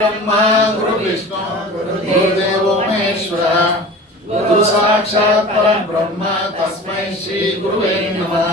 ब्रह्मा गुरु विष्णु गुरुदेवो महेश्वर गुरु साक्षात् परम ब्रह्म तस्मै श्री गुरुवे नमः।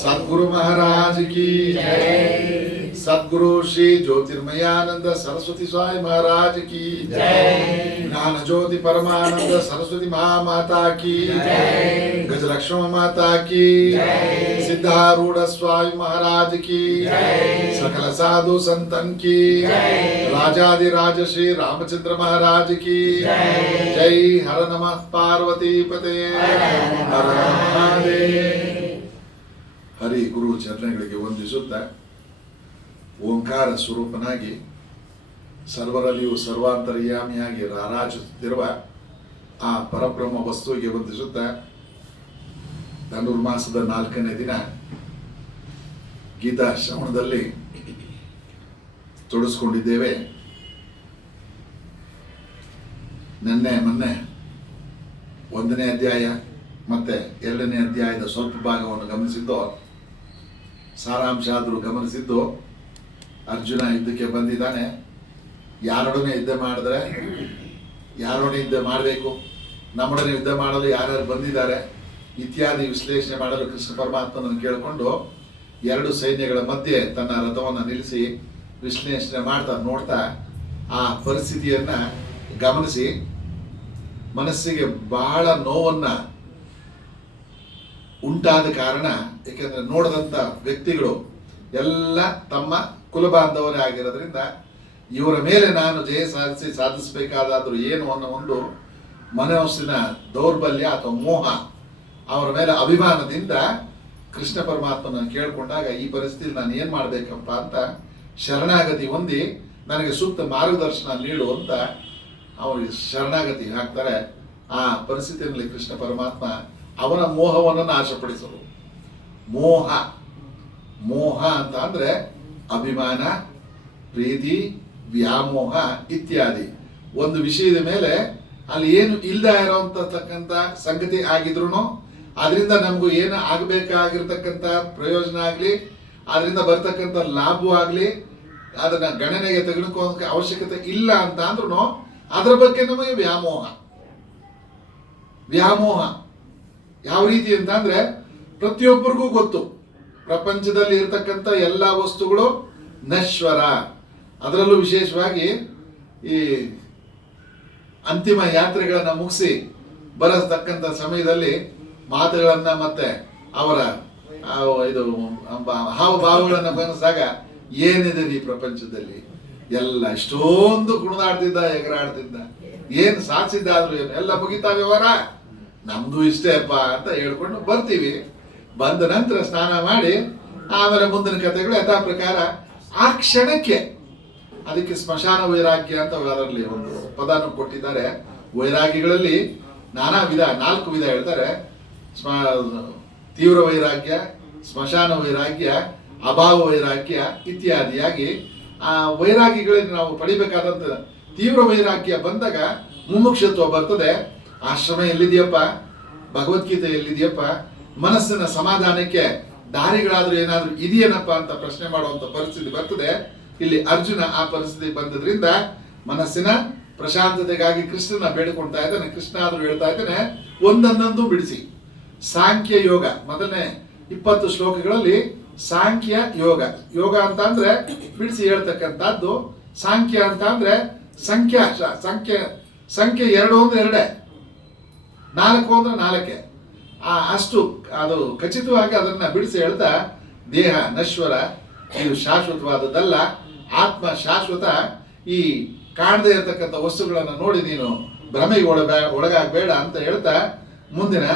सद्गुरु महाराज की जय। सद्गुरु श्री ज्योतिर्मयानंद सरस्वती स्वामी महाराज की जय। ज्ञान ज्योति परमानंद सरस्वती महामाता की जय। गजलक्ष्मी माता की जय। सिद्धारूढ़ स्वामी महाराज की जय। सकल साधु संतन की जय। राजाधिराज श्री रामचंद्र महाराज की जय। जय हर नमः पार्वती पते हर महादेव। ಹರಿ ಗುರು ಚರಣಗಳಿಗೆ ವಂದಿಸುತ್ತಾ ಓಂಕಾರ ಸ್ವರೂಪನಾಗಿ ಸರ್ವರಲ್ಲಿಯೂ ಸರ್ವಾಂತರ್ಯಾಮಿಯಾಗಿ ರಾರಾಜುತ್ತಿರುವ ಆ ಪರಬ್ರಹ್ಮ ವಸ್ತುವಿಗೆ ವಂದಿಸುತ್ತಾ ಧನುರ್ಮಾಸದ 4ನೇ ದಿನ ಗೀತಾ ಶ್ರವಣದಲ್ಲಿ ತೊಡಸ್ಕೊಂಡಿದ್ದೇವೆ. ಮೊನ್ನೆ 1ನೇ ಅಧ್ಯಾಯ ಮತ್ತೆ 2ನೇ ಅಧ್ಯಾಯದ ಸ್ವಲ್ಪ ಭಾಗವನ್ನು ಗಮನಿಸಿದ್ದು, ಸಾರಾಂಶ ಆದರೂ ಗಮನಿಸಿದ್ದು, ಅರ್ಜುನ ಯುದ್ಧಕ್ಕೆ ಬಂದಿದ್ದಾನೆ. ಯಾರೊಡನೆ ಯುದ್ಧ ಮಾಡಿದ್ರೆ ಯಾರೊಡನೆ ಯುದ್ಧ ಮಾಡಬೇಕು, ನಮ್ಮೊಡನೆ ಯುದ್ಧ ಮಾಡಲು ಯಾರ್ಯಾರು ಬಂದಿದ್ದಾರೆ ಇತ್ಯಾದಿ ವಿಶ್ಲೇಷಣೆ ಮಾಡಲು ಕೃಷ್ಣ ಪರಮಾತ್ಮನನ್ನು ಕೇಳಿಕೊಂಡು 2 ಸೈನ್ಯಗಳ ಮಧ್ಯೆ ತನ್ನ ರಥವನ್ನು ನಿಲ್ಲಿಸಿ ವಿಶ್ಲೇಷಣೆ ನೋಡ್ತಾ ಆ ಪರಿಸ್ಥಿತಿಯನ್ನ ಗಮನಿಸಿ ಮನಸ್ಸಿಗೆ ಬಹಳ ನೋವನ್ನ ಉಂಟಾದ ಕಾರಣ, ಏಕೆಂದ್ರೆ ನೋಡದಂತ ವ್ಯಕ್ತಿಗಳು ಎಲ್ಲ ತಮ್ಮ ಕುಲಬಾಂಧವರೇ ಆಗಿರೋದ್ರಿಂದ ಇವರ ಮೇಲೆ ನಾನು ಜಯ ಸಾಧಿಸಬೇಕಾದಾದ್ರೂ ಏನು ಅನ್ನೋ ಒಂದು ಮನಸ್ಸಿನ ದೌರ್ಬಲ್ಯ ಅಥವಾ ಮೋಹ, ಅವರ ಮೇಲೆ ಅಭಿಮಾನದಿಂದ ಕೃಷ್ಣ ಪರಮಾತ್ಮನ ಕೇಳ್ಕೊಂಡಾಗ ಈ ಪರಿಸ್ಥಿತಿಯಲ್ಲಿ ನಾನು ಏನ್ ಮಾಡ್ಬೇಕಪ್ಪ ಅಂತ ಶರಣಾಗತಿ ಹೊಂದಿ ನನಗೆ ಸೂಕ್ತ ಮಾರ್ಗದರ್ಶನ ನೀಡು ಅಂತ ಅವರಿಗೆ ಶರಣಾಗತಿ ಹಾಕ್ತಾರೆ. ಆ ಪರಿಸ್ಥಿತಿಯಲ್ಲಿ ಕೃಷ್ಣ ಪರಮಾತ್ಮ ಅವನ ಮೋಹವನ್ನು ನಾಶಪಡಿಸಲು, ಮೋಹ ಅಂತ ಅಂದ್ರೆ ಅಭಿಮಾನ, ಪ್ರೀತಿ, ವ್ಯಾಮೋಹ ಇತ್ಯಾದಿ ಒಂದು ವಿಷಯದ ಮೇಲೆ ಅಲ್ಲಿ ಏನು ಇಲ್ದ ಇರೋಂತಕ್ಕಂಥ ಸಂಗತಿ ಆಗಿದ್ರು ಅದರಿಂದ ನಮಗೂ ಏನು ಆಗಬೇಕಾಗಿರ್ತಕ್ಕಂಥ ಪ್ರಯೋಜನ ಆಗ್ಲಿ, ಅದರಿಂದ ಬರ್ತಕ್ಕಂಥ ಲಾಭವಾಗ್ಲಿ ಅದನ್ನ ಗಣನೆಗೆ ತೆಗೆದುಕೊಳ್ಳೋಕೆ ಅವಶ್ಯಕತೆ ಇಲ್ಲ ಅಂತ ಅಂದ್ರೂ ಅದರ ಬಗ್ಗೆ ನಮಗೆ ವ್ಯಾಮೋಹ ಯಾವ ರೀತಿ ಅಂತ ಅಂದ್ರೆ ಪ್ರತಿಯೊಬ್ಬರಿಗೂ ಗೊತ್ತು, ಪ್ರಪಂಚದಲ್ಲಿ ಇರತಕ್ಕಂಥ ಎಲ್ಲ ವಸ್ತುಗಳು ನಶ್ವರ. ಅದರಲ್ಲೂ ವಿಶೇಷವಾಗಿ ಈ ಅಂತಿಮ ಯಾತ್ರೆಗಳನ್ನ ಮುಗಿಸಿ ಬರತಕ್ಕಂಥ ಸಮಯದಲ್ಲಿ ಮಾತುಗಳನ್ನ ಮತ್ತೆ ಅವರ ಇದು ಹಾವಭಾವಗಳನ್ನ ಗಮನಿಸಿದಾಗ ಏನಿದೆ ಈ ಪ್ರಪಂಚದಲ್ಲಿ ಎಲ್ಲ ಇಷ್ಟೊಂದು ಕುಣಿದಾಡ್ತಿದ್ದ, ಎಗರಾಡ್ತಿದ್ದ, ಏನ್ ಸಾಧಿಸಿದ್ದಾದ್ರು ಏನು ಎಲ್ಲ ಮುಗಿತಾ ವ್ಯವಹಾರ, ನಮ್ದು ಇಷ್ಟೇ ಅಪ್ಪ ಅಂತ ಹೇಳ್ಕೊಂಡು ಬರ್ತೀವಿ. ಬಂದ ನಂತರ ಸ್ನಾನ ಮಾಡಿ ಆಮೇಲೆ ಮುಂದಿನ ಕಥೆಗಳು ಯಥಾ ಪ್ರಕಾರ ಆ ಕ್ಷಣಕ್ಕೆ. ಅದಕ್ಕೆ ಸ್ಮಶಾನ ವೈರಾಗ್ಯ ಅಂತ ಅದರಲ್ಲಿ ಒಂದು ಪದನು ಕೊಟ್ಟಿದ್ದಾರೆ. ವೈರಾಗ್ಯಗಳಲ್ಲಿ ನಾನಾ ವಿಧ, 4 ವಿಧ ಹೇಳ್ತಾರೆ. ತೀವ್ರ ವೈರಾಗ್ಯ, ಸ್ಮಶಾನ ವೈರಾಗ್ಯ, ಅಭಾವ ವೈರಾಗ್ಯ ಇತ್ಯಾದಿಯಾಗಿ ಆ ವೈರಾಗ್ಯಗಳಲ್ಲಿ ನಾವು ಪಡಿಬೇಕಾದಂತ ತೀವ್ರ ವೈರಾಗ್ಯ ಬಂದಾಗ ಮುಮುಕ್ಷತ್ವ ಬರ್ತದೆ. ಆಶ್ರಮ ಎಲ್ಲಿದೆಯಪ್ಪ, ಭಗವದ್ಗೀತೆ ಎಲ್ಲಿದೆಯಪ್ಪ, ಮನಸ್ಸಿನ ಸಮಾಧಾನಕ್ಕೆ ದಾರಿಗಳಾದ್ರೂ ಏನಾದ್ರೂ ಇದೆಯೇನಪ್ಪ ಅಂತ ಪ್ರಶ್ನೆ ಮಾಡುವಂತ ಪರಿಸ್ಥಿತಿ ಬರ್ತದೆ. ಇಲ್ಲಿ ಅರ್ಜುನ ಆ ಪರಿಸ್ಥಿತಿ ಬಂದದ್ರಿಂದ ಮನಸ್ಸಿನ ಪ್ರಶಾಂತತೆಗಾಗಿ ಕೃಷ್ಣನ ಬೇಡಿಕೊಳ್ತಾ ಇದ್ದಾನೆ. ಕೃಷ್ಣ ಆದ್ರೂ ಹೇಳ್ತಾ ಇದ್ದಾನೆ, ಒಂದನ್ನೊಂದು ಬಿಡಿಸಿ. ಸಾಂಖ್ಯ ಯೋಗ ಮೊದಲನೇ 20 ಶ್ಲೋಕಗಳಲ್ಲಿ ಸಾಂಖ್ಯ ಯೋಗ ಅಂತ ಅಂದ್ರೆ ಬಿಡಿಸಿ ಹೇಳ್ತಕ್ಕಂಥದ್ದು. ಸಾಂಖ್ಯ ಅಂತ ಅಂದ್ರೆ ಸಂಖ್ಯೆ 2 ಅಂದ್ರೆ 2, 4 ಅಂದ್ರೆ 4. ಅಷ್ಟು ಅದು ಖಚಿತವಾಗಿ ಅದನ್ನ ಬಿಡಿಸಿ ಹೇಳ್ತಾ, ದೇಹ ನಶ್ವರ, ಇದು ಶಾಶ್ವತವಾದದ್ದಲ್ಲ, ಆತ್ಮ ಶಾಶ್ವತ. ಈ ಕಾಣದೇ ಇರತಕ್ಕಂಥ ವಸ್ತುಗಳನ್ನ ನೋಡಿ ನೀನು ಭ್ರಮೆಗೆ ಒಳಗಾಗಬೇಡ ಅಂತ ಹೇಳ್ತಾ ಮುಂದಿನ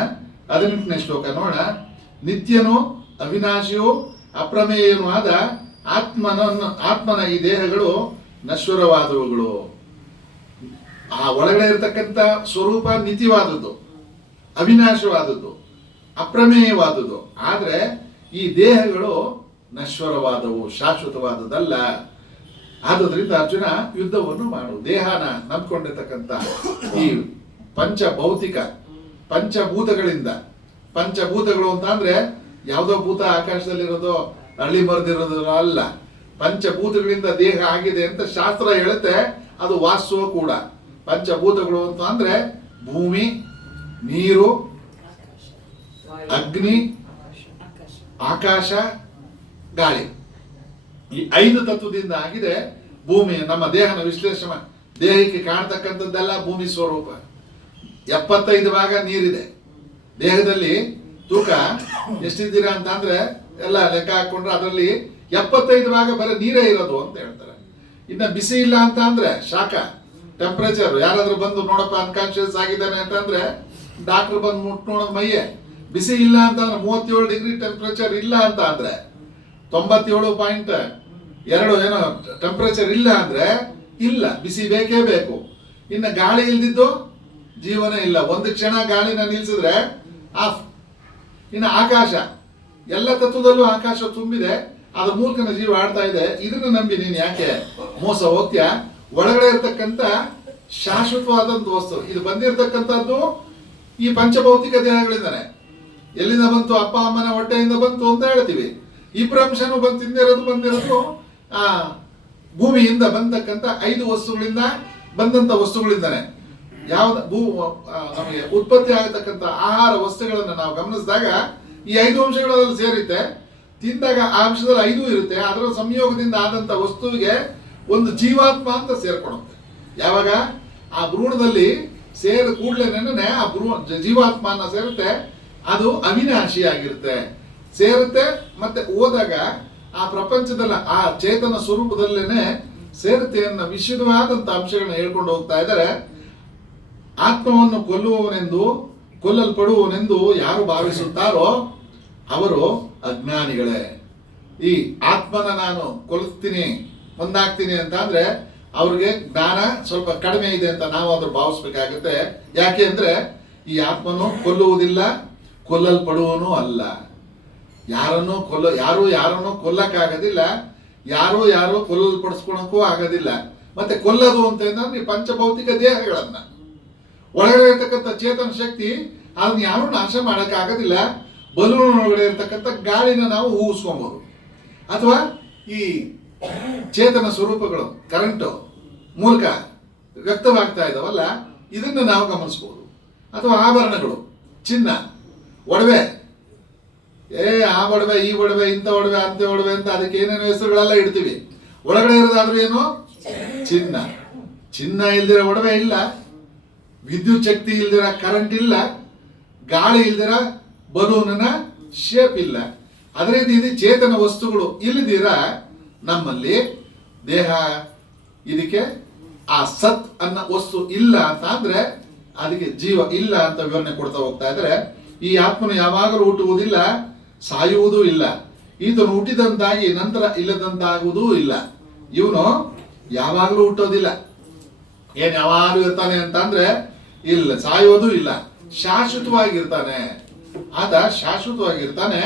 18ನೇ ಶ್ಲೋಕ ನೋಡ. ನಿತ್ಯನು ಅವಿನಾಶಿಯೂ ಅಪ್ರಮೇಯನೂ ಆದ ಆತ್ಮನ ಈ ದೇಹಗಳು ನಶ್ವರವಾದವುಗಳು. ಆ ಒಳಗಡೆ ಇರತಕ್ಕಂಥ ಸ್ವರೂಪ ನಿತ್ಯವಾದದ್ದು, ಅವಿನಾಶವಾದದ್ದು, ಅಪ್ರಮೇಯವಾದದ್ದು. ಆದ್ರೆ ಈ ದೇಹಗಳು ನಶ್ವರವಾದವು, ಶಾಶ್ವತವಾದದ್ದಲ್ಲ. ಆದುದರಿಂದ ಅರ್ಜುನ ಯುದ್ಧವನ್ನು ಮಾಡು. ದೇಹನ ನಂಬ್ಕೊಂಡಿರ್ತಕ್ಕಂಥ ಈ ಪಂಚಭೂತಗಳಿಂದ, ಪಂಚಭೂತಗಳು ಅಂತ ಅಂದ್ರೆ ಯಾವುದೋ ಭೂತ ಆಕಾಶದಲ್ಲಿರೋದು, ಅರಳಿ ಮರದಿರೋದು ಅಲ್ಲ. ಪಂಚಭೂತಗಳಿಂದ ದೇಹ ಆಗಿದೆ ಅಂತ ಶಾಸ್ತ್ರ ಹೇಳುತ್ತೆ. ಅದು ವಾಸ್ತವ ಕೂಡ. ಪಂಚಭೂತಗಳು ಅಂತ ಅಂದ್ರೆ ಭೂಮಿ, ನೀರು, ಅಗ್ನಿ, ಆಕಾಶ, ಗಾಳಿ. ಈ 5 ತತ್ವದಿಂದ ಆಗಿದೆ ಭೂಮಿ. ನಮ್ಮ ದೇಹನ ವಿಶ್ಲೇಷಣೆ, ದೇಹಕ್ಕೆ ಕಾಣ್ತಕ್ಕಂಥದ್ದೆಲ್ಲ ಭೂಮಿ ಸ್ವರೂಪ. 75 ಭಾಗ ನೀರಿದೆ ದೇಹದಲ್ಲಿ. ತೂಕ ಎಷ್ಟಿದ್ದೀರಾ ಅಂತ ಅಂದ್ರೆ ಎಲ್ಲ ಲೆಕ್ಕ ಹಾಕೊಂಡ್ರೆ ಅದರಲ್ಲಿ 75 ಭಾಗ ಬರೀ ನೀರೇ ಇರೋದು ಅಂತ ಹೇಳ್ತಾರೆ. ಇನ್ನ ಬಿಸಿ ಇಲ್ಲ ಅಂತ ಅಂದ್ರೆ ಶಾಖ, ಟೆಂಪರೇಚರ್, ಯಾರಾದ್ರೂ ಬಂದು ನೋಡಪ್ಪ ಅನ್ಕಾನ್ಶಿಯಸ್ ಆಗಿದ್ದಾನೆ ಅಂತಂದ್ರೆ ಡಾಕ್ಟರ್ ಬಂದು ಮುಟ್ ನೋಡೋದು ಮೈಯೇ. ಬಿಸಿ ಇಲ್ಲ ಅಂತಂದ್ರೆ 37 ಡಿಗ್ರಿ ಟೆಂಪರೇಚರ್ ಇಲ್ಲ ಅಂತ ಅಂದ್ರೆ 97.2 ಏನೋ ಟೆಂಪರೇಚರ್ ಇಲ್ಲ ಅಂದ್ರೆ ಇಲ್ಲ, ಬಿಸಿ ಬೇಕೇ ಬೇಕು. ಇನ್ನು ಗಾಳಿ ಇಲ್ದಿದ್ದು ಜೀವನ ಇಲ್ಲ. ಒಂದು ಕ್ಷಣ ಗಾಳಿನ ನಿಲ್ಸಿದ್ರೆ ಆಫ್. ಇನ್ನು ಆಕಾಶ, ಎಲ್ಲ ತತ್ವದಲ್ಲೂ ಆಕಾಶ ತುಂಬಿದೆ, ಅದ್ರ ಮೂಲಕನ ಜೀವ ಆಡ್ತಾ ಇದೆ. ಇದನ್ನ ನಂಬಿ ನೀನು ಯಾಕೆ ಮೋಸ ಹೋಗ್ತೀಯ? ಒಳಗಡೆ ಇರ್ತಕ್ಕಂಥ ಶಾಶ್ವತವಾದಂತ ವಸ್ತು ಇದು ಬಂದಿರತಕ್ಕಂಥದ್ದು ಈ ಪಂಚಭೌತಿಕ ದೇಹಗಳಿಂದಾನೆ. ಎಲ್ಲಿಂದ ಬಂತು? ಅಪ್ಪ ಅಮ್ಮನ ಹೊಟ್ಟೆಯಿಂದ ಬಂತು ಅಂತ ಹೇಳ್ತೀವಿ. ಇಬ್ಬರು ಅಂಶನೂ ಬಂದಿರೋದು ಆ ಭೂಮಿಯಿಂದ ಬಂದಕ್ಕಂಥ 5 ವಸ್ತುಗಳಿಂದ ಬಂದಂತ ವಸ್ತುಗಳಿಂದಾನೆ. ಯಾವ್ದು ನಮಗೆ ಉತ್ಪತ್ತಿ ಆಗತಕ್ಕಂಥ ಆಹಾರ ವಸ್ತುಗಳನ್ನು ನಾವು ಗಮನಿಸಿದಾಗ ಈ 5 ಅಂಶಗಳಲ್ಲಿ ಸೇರುತ್ತೆ. ತಿಂದಾಗ ಆ ಅಂಶದಲ್ಲಿ 5 ಇರುತ್ತೆ. ಅದರ ಸಂಯೋಗದಿಂದ ಆದಂತ ವಸ್ತುವಿಗೆ ಒಂದು ಜೀವಾತ್ಮ ಅಂತ ಸೇರ್ಕೊಳುತ್ತೆ. ಯಾವಾಗ ಆ ಭ್ರೂಣದಲ್ಲಿ ಸೇರಿದ ಕೂಡಲೇ ಆ ಜೀವಾತ್ಮ ಅನ್ನ ಸೇರುತ್ತೆ. ಅದು ಅವಿನಾಶಿಯಾಗಿರುತ್ತೆ, ಸೇರುತ್ತೆ. ಮತ್ತೆ ಹೋದಾಗ ಆ ಪ್ರಪಂಚದಲ್ಲಿ ಆ ಚೇತನ ಸ್ವರೂಪದಲ್ಲೇನೆ ಸೇರುತ್ತೆ ಅನ್ನೋ ವಿಶುದ್ಧವಾದಂತ ಅಂಶಗಳನ್ನ ಹೇಳ್ಕೊಂಡು ಹೋಗ್ತಾ ಇದ್ದಾರೆ. ಆತ್ಮವನ್ನು ಕೊಲ್ಲಲ್ಪಡುವನೆಂದು ಯಾರು ಭಾವಿಸುತ್ತಾರೋ ಅವರು ಅಜ್ಞಾನಿಗಳೇ. ಈ ಆತ್ಮನ ನಾನು ಕೊಲ್ತೀನಿ, ಒಂದಾಗ್ತೀನಿ ಅಂತ ಅಂದ್ರೆ ಅವ್ರಿಗೆ ಜ್ಞಾನ ಸ್ವಲ್ಪ ಕಡಿಮೆ ಇದೆ ಅಂತ ನಾವು ಅದ್ರ ಭಾವಿಸ್ಬೇಕಾಗುತ್ತೆ. ಯಾಕೆ ಅಂದ್ರೆ ಈ ಆತ್ಮನು ಕೊಲ್ಲುವುದಿಲ್ಲ, ಕೊಲ್ಲಲ್ಪಡುವನು ಅಲ್ಲ. ಯಾರನ್ನು ಕೊಲ್ಲಕ್ಕಾಗೋದಿಲ್ಲ, ಯಾರು ಕೊಲ್ಲಲ್ಪಡಿಸ್ಕೊಳಕ್ಕೂ ಆಗೋದಿಲ್ಲ. ಮತ್ತೆ ಕೊಲ್ಲೋದು ಅಂತ ಅಂದ್ರೆ ಈ ಪಂಚಭೌತಿಕ ದೇಹಗಳನ್ನ, ಒಳಗಡೆ ಇರ್ತಕ್ಕಂಥ ಚೇತನ ಶಕ್ತಿ, ಅದನ್ನ ಯಾರು ನಾಶ ಮಾಡಕ್ ಆಗೋದಿಲ್ಲ. ಬಲೂನ್ ಒಳಗಡೆ ಇರ್ತಕ್ಕಂಥ ಗಾಳಿನ ನಾವು ಊಹಿಸ್ಕೊಬಹುದು, ಅಥವಾ ಈ ಚೇತನ ಸ್ವರೂಪಗಳು ಕರೆಂಟ್ ಮೂಲಕ ವ್ಯಕ್ತವಾಗ್ತಾ ಇದಾವಲ್ಲ, ಇದನ್ನ ನಾವು ಗಮನಿಸಬಹುದು. ಅಥವಾ ಆಭರಣಗಳು, ಚಿನ್ನ, ಒಡವೆ, ಆ ಒಡವೆ, ಈ ಒಡವೆ, ಇಂಥ ಒಡವೆ, ಅಂತ ಒಡವೆ ಅಂತ ಅದಕ್ಕೆ ಏನೇನು ಹೆಸರುಗಳೆಲ್ಲ ಇಡ್ತೀವಿ. ಒಳಗಡೆ ಇರೋದಾದ್ರೂ ಏನು? ಚಿನ್ನ. ಚಿನ್ನ ಇಲ್ದಿರ ಒಡವೆ ಇಲ್ಲ, ವಿದ್ಯುತ್ ಶಕ್ತಿ ಇಲ್ದಿರ ಕರೆಂಟ್ ಇಲ್ಲ, ಗಾಳಿ ಇಲ್ದಿರ ಬಲೂನಿನ ಶೇಪ್ ಇಲ್ಲ. ಅದೇ ರೀತಿ ಚೇತನ ವಸ್ತುಗಳು ಇಲ್ದಿರ ನಮ್ಮಲ್ಲಿ ದೇಹ, ಇದಕ್ಕೆ ಆ ಸತ್ ಅನ್ನೋ ವಸ್ತು ಇಲ್ಲ ಅಂತ ಅಂದ್ರೆ ಅದಕ್ಕೆ ಜೀವ ಇಲ್ಲ ಅಂತ ವಿವರಣೆ ಕೊಡ್ತಾ ಹೋಗ್ತಾ ಇದ್ರೆ, ಈ ಆತ್ಮನು ಯಾವಾಗಲೂ ಹುಟ್ಟುವುದಿಲ್ಲ, ಸಾಯುವುದೂ ಇಲ್ಲ. ಈತನು ಹುಟ್ಟಿದಂತಾಗಿ ನಂತರ ಇಲ್ಲದಂತಾಗುವುದೂ ಇಲ್ಲ. ಇವನು ಯಾವಾಗಲೂ ಹುಟ್ಟೋದಿಲ್ಲ. ಏನ್ ಯಾವಾಗಲೂ ಇರ್ತಾನೆ ಅಂತ ಅಂದ್ರೆ ಇಲ್ಲ, ಸಾಯೋದು ಇಲ್ಲ, ಶಾಶ್ವತವಾಗಿರ್ತಾನೆ. ಆತ ಶಾಶ್ವತವಾಗಿರ್ತಾನೆ.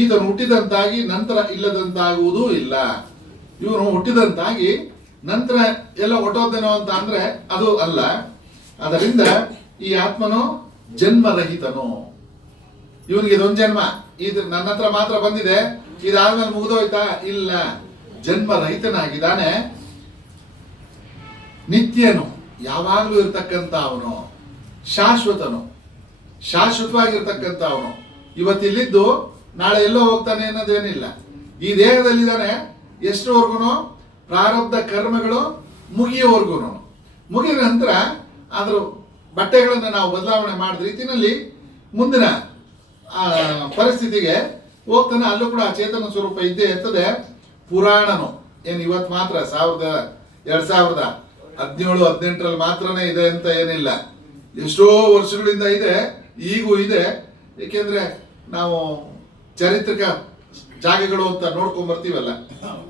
ಈತನು ಹುಟ್ಟಿದಂತಾಗಿ ನಂತರ ಇಲ್ಲದಂತಾಗುವುದೂ ಇಲ್ಲ. ಇವನು ಹುಟ್ಟಿದಂತಾಗಿ ನಂತರ ಎಲ್ಲ ಹೊಟ್ಟೋದೇನೋ ಅಂತ ಅಂದ್ರೆ ಅದು ಅಲ್ಲ. ಅದರಿಂದ ಈ ಆತ್ಮನು ಜನ್ಮರಹಿತನು. ಇವನಿಗೆ ಇದೊಂದು ಜನ್ಮ, ಇದು ನನ್ನ ಹತ್ರ ಮಾತ್ರ ಬಂದಿದೆ, ಇದಾದ್ಮೇಲೆ ಮುಗಿದೋಯ್ತಾ? ಇಲ್ಲ, ಜನ್ಮರಹಿತನಾಗಿದ್ದಾನೆ. ನಿತ್ಯನು, ಯಾವಾಗಲೂ ಇರ್ತಕ್ಕಂಥ ಅವನು, ಶಾಶ್ವತನು, ಶಾಶ್ವತವಾಗಿರ್ತಕ್ಕಂಥ ಅವನು. ಇವತ್ತಿಲ್ಲಿದ್ದು ನಾಳೆ ಎಲ್ಲೋ ಹೋಗ್ತಾನೆ ಅನ್ನೋದೇನಿಲ್ಲ. ಈ ದೇಹದಲ್ಲಿದ್ದಾನೆ ಎಷ್ಟರವರೆಗೂ? ಪ್ರಾರಬ್ಧ ಕರ್ಮಗಳು ಮುಗಿಯೋವರೆಗೂ. ಮುಗಿದ ನಂತರ ಅದ್ರ ಬಟ್ಟೆಗಳನ್ನು ನಾವು ಬದಲಾವಣೆ ಮಾಡಿದ ರೀತಿಯಲ್ಲಿ ಮುಂದಿನ ಪರಿಸ್ಥಿತಿಗೆ ಹೋಗ್ತಾನೆ. ಅಲ್ಲೂ ಕೂಡ ಆ ಚೇತನ ಸ್ವರೂಪ ಇದ್ದೇ ಇರ್ತದೆ. ಪುರಾಣನು ಏನು ಇವತ್ತು ಮಾತ್ರ 2017-18 ಮಾತ್ರನೇ ಇದೆ ಅಂತ ಏನಿಲ್ಲ, ಎಷ್ಟೋ ವರ್ಷಗಳಿಂದ ಇದೆ, ಈಗೂ ಇದೆ. ಏಕೆಂದ್ರೆ ನಾವು ಚಾರಿತ್ರಿಕ ಜಾಗಗಳು ಅಂತ ನೋಡ್ಕೊಂಡ್ ಬರ್ತೀವಲ್ಲ,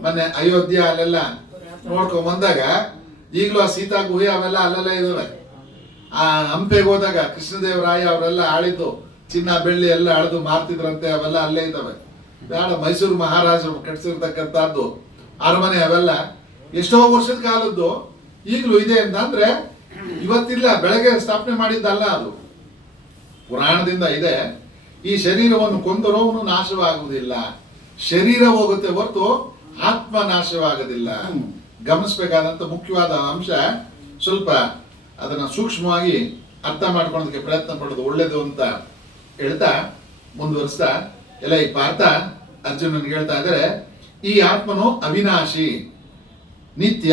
ಮೊನ್ನೆ ಅಯೋಧ್ಯ ಅಲ್ಲೆಲ್ಲ ನೋಡ್ಕೊಂಡ್ ಬಂದಾಗ ಈಗಲೂ ಆ ಸೀತಾ ಗುಹೆ ಅವೆಲ್ಲ ಅಲ್ಲೆಲ್ಲ ಇದಾವೆ. ಆ ಹಂಪೆಗೆ ಹೋದಾಗ ಕೃಷ್ಣದೇವರಾಯ ಅವರೆಲ್ಲ ಆಳಿದ್ದು ಚಿನ್ನ ಬೆಳ್ಳಿ ಎಲ್ಲ ಅಳೆದು ಮಾರ್ತಿದ್ರಂತೆ, ಅವೆಲ್ಲ ಅಲ್ಲೇ ಇದ್ದಾವೆ. ಬೇಡ, ಮೈಸೂರು ಮಹಾರಾಜರು ಕಟ್ಟಿಸಿರ್ತಕ್ಕಂಥದ್ದು ಅರಮನೆ ಅವೆಲ್ಲ ಎಷ್ಟೋ ವರ್ಷದ ಕಾಲದ್ದು ಈಗಲೂ ಇದೆ ಅಂತ ಅಂದ್ರೆ ಇವತ್ತಿಲ್ಲ, ಬೆಳಗ್ಗೆ ಸ್ಥಾಪನೆ ಮಾಡಿದ್ದಲ್ಲ, ಅದು ಪುರಾಣದಿಂದ ಇದೆ. ಈ ಶರೀರವನ್ನು ಕೊಂದರೋನು ನಾಶವಾಗುವುದಿಲ್ಲ. ಶರೀರ ಹೋಗುತ್ತೆ ಹೊರತು ಆತ್ಮ ನಾಶವಾಗೋದಿಲ್ಲ. ಗಮನಿಸಬೇಕಾದಂತ ಮುಖ್ಯವಾದ ಅಂಶ, ಸ್ವಲ್ಪ ಅದನ್ನ ಸೂಕ್ಷ್ಮವಾಗಿ ಅರ್ಥ ಮಾಡ್ಕೊಳ್ಳೋದಕ್ಕೆ ಪ್ರಯತ್ನ ಪಡೋದು ಒಳ್ಳೇದು ಅಂತ ಹೇಳ್ತಾ ಮುಂದುವರಿಸ್ತಾ, ಎಲ್ಲ ಈ ಪಾರ್ಥ ಅರ್ಜುನನ್ಗೆ ಹೇಳ್ತಾ ಇದ್ದಾರೆ, ಈ ಆತ್ಮನು ಅವಿನಾಶಿ, ನಿತ್ಯ,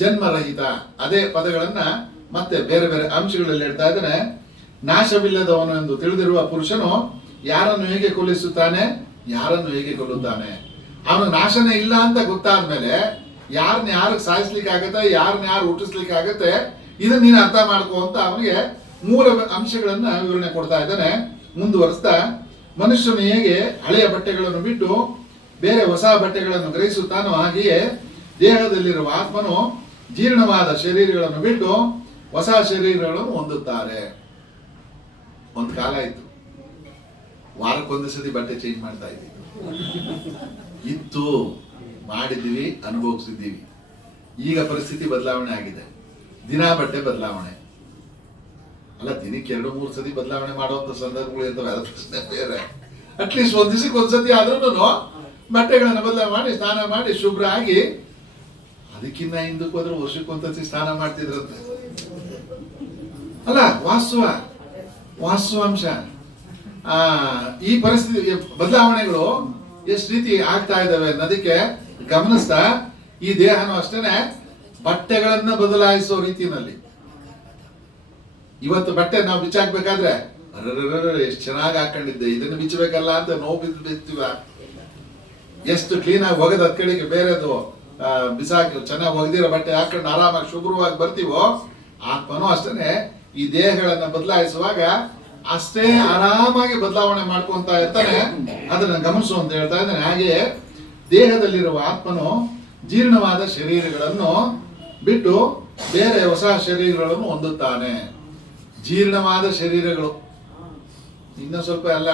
ಜನ್ಮರಹಿತ. ಅದೇ ಪದಗಳನ್ನ ಮತ್ತೆ ಬೇರೆ ಬೇರೆ ಅಂಶಗಳಲ್ಲಿ ಹೇಳ್ತಾ ಇದ್ದಾನೆ. ನಾಶವಿಲ್ಲದವನು ಎಂದು ತಿಳಿದಿರುವ ಪುರುಷನು ಯಾರನ್ನು ಹೇಗೆ ಕೊಲ್ಲಿಸುತ್ತಾನೆ, ಯಾರನ್ನು ಹೇಗೆ ಕೊಲ್ಲುತ್ತಾನೆ. ಅವನು ನಾಶನೇ ಇಲ್ಲ ಅಂತ ಗೊತ್ತಾದ್ಮೇಲೆ ಯಾರನ್ನ ಯಾರು ಸಾಯಿಸ್ಲಿಕ್ಕೆ ಆಗತ್ತೆ, ಯಾರನ್ನ ಯಾರು ಹುಟ್ಟಿಸ್ಲಿಕ್ಕೆ ಆಗತ್ತೆ, ಇದನ್ನ ನೀನು ಅರ್ಥ ಮಾಡ್ಕೋ ಅಂತ ಅವನಿಗೆ ಮೂಲ ಅಂಶಗಳನ್ನ ವಿವರಣೆ ಕೊಡ್ತಾ ಇದ್ದಾನೆ. ಮುಂದುವರಿಸ್ತಾ, ಮನುಷ್ಯನು ಹೇಗೆ ಹಳೆಯ ಬಟ್ಟೆಗಳನ್ನು ಬಿಟ್ಟು ಬೇರೆ ಹೊಸ ಬಟ್ಟೆಗಳನ್ನು ಗ್ರಹಿಸುತ್ತಾನೋ ಹಾಗೆಯೇ ದೇಹದಲ್ಲಿರುವ ಆತ್ಮನು ಜೀರ್ಣವಾದ ಶರೀರಗಳನ್ನು ಬಿಟ್ಟು ಹೊಸ ಶರೀರಗಳನ್ನು ಹೊಂದುತ್ತಾರೆ. ಒಂದು ಕಾಲ ಇತ್ತು, ವಾರಕ್ಕೊಂದು ಸತಿ ಬಟ್ಟೆ ಚೇಂಜ್ ಮಾಡ್ತಾ ಇದ್ದೀವಿ. ಇತ್ತು, ಮಾಡಿದ್ದೀವಿ, ಅನುಭವಿಸಿದ್ದೀವಿ. ಈಗ ಪರಿಸ್ಥಿತಿ ಬದಲಾವಣೆ ಆಗಿದೆ. ದಿನ ಬಟ್ಟೆ ಬದಲಾವಣೆ ಅಲ್ಲ, ದಿನಕ್ಕೆ 2-3 ಸತಿ ಬದಲಾವಣೆ ಮಾಡುವಂತ ಸಂದರ್ಭಗಳು ಇರ್ತವೆ, ಅದ್ರ ಪ್ರಶ್ನೆ ಬೇರೆ. ಅಟ್ಲೀಸ್ಟ್ ಒಂದ್ ದಿವಸಕ್ಕೆ ಒಂದ್ಸತಿ ಆದ್ರೂ ಬಟ್ಟೆಗಳನ್ನ ಬದಲಾವಣೆ ಮಾಡಿ ಸ್ನಾನ ಮಾಡಿ ಶುಭ್ರ ಆಗಿ, ಅದಕ್ಕಿಂತ ಹಿಂದಕ್ಕೆ ಹೋದ್ರೆ ವರ್ಷಕ್ಕೊಂದ್ಸತಿ ಸ್ನಾನ ಮಾಡ್ತಿದ್ರಂತೆ. ಅಲ್ಲ, ವಾಸ್ತವಾಂಶ. ಈ ಪರಿಸ್ಥಿತಿ ಬದಲಾವಣೆಗಳು ಎಷ್ಟು ರೀತಿ ಆಗ್ತಾ ಇದಾವೆ ಅನ್ನೋದಕ್ಕೆ ಗಮನಿಸ್ತಾ, ಈ ದೇಹನೂ ಅಷ್ಟೇನೆ ಬಟ್ಟೆಗಳನ್ನ ಬದಲಾಯಿಸೋ ರೀತಿಯಲ್ಲಿ. ಇವತ್ತು ಬಟ್ಟೆ ನಾವು ಬಿಚ್ಚಾಕ್ಬೇಕಾದ್ರೆ ಎಷ್ಟು ಚೆನ್ನಾಗಿ ಹಾಕೊಂಡಿದ್ದೆ, ಇದನ್ನು ಬಿಚ್ಚಬೇಕಲ್ಲ ಅಂತ ನೋವು ಬಿತ್ತೀವ. ಎಷ್ಟು ಕ್ಲೀನ್ ಆಗಿ ಒಗದ ಅದ್ ಕಡೆಗೆ ಬೇರೆದು ಬಿಸಾಕಿ ಚೆನ್ನಾಗಿ ಒಗದಿರೋ ಬಟ್ಟೆ ಹಾಕೊಂಡು ಆರಾಮಾಗಿ ಶುಭ್ರವಾಗಿ ಬರ್ತೀವೋ, ಆತ್ಮನೂ ಅಷ್ಟೇನೆ ಈ ದೇಹಗಳನ್ನ ಬದಲಾಯಿಸುವಾಗ ಅಷ್ಟೇ ಆರಾಮಾಗಿ ಬದಲಾವಣೆ ಮಾಡ್ಕೊಂತ ಇರ್ತಾನೆ. ಅದನ್ನ ಗಮನಿಸು ಅಂತ ಹೇಳ್ತಾ ಇದ್ದಾನೆ. ಹಾಗೆಯೇ ದೇಹದಲ್ಲಿರುವ ಆತ್ಮನು ಜೀರ್ಣವಾದ ಶರೀರಗಳನ್ನು ಬಿಟ್ಟು ಬೇರೆ ಹೊಸ ಶರೀರಗಳನ್ನು ಹೊಂದುತ್ತಾನೆ. ಜೀರ್ಣವಾದ ಶರೀರಗಳು ಇನ್ನ ಸ್ವಲ್ಪ ಎಲ್ಲ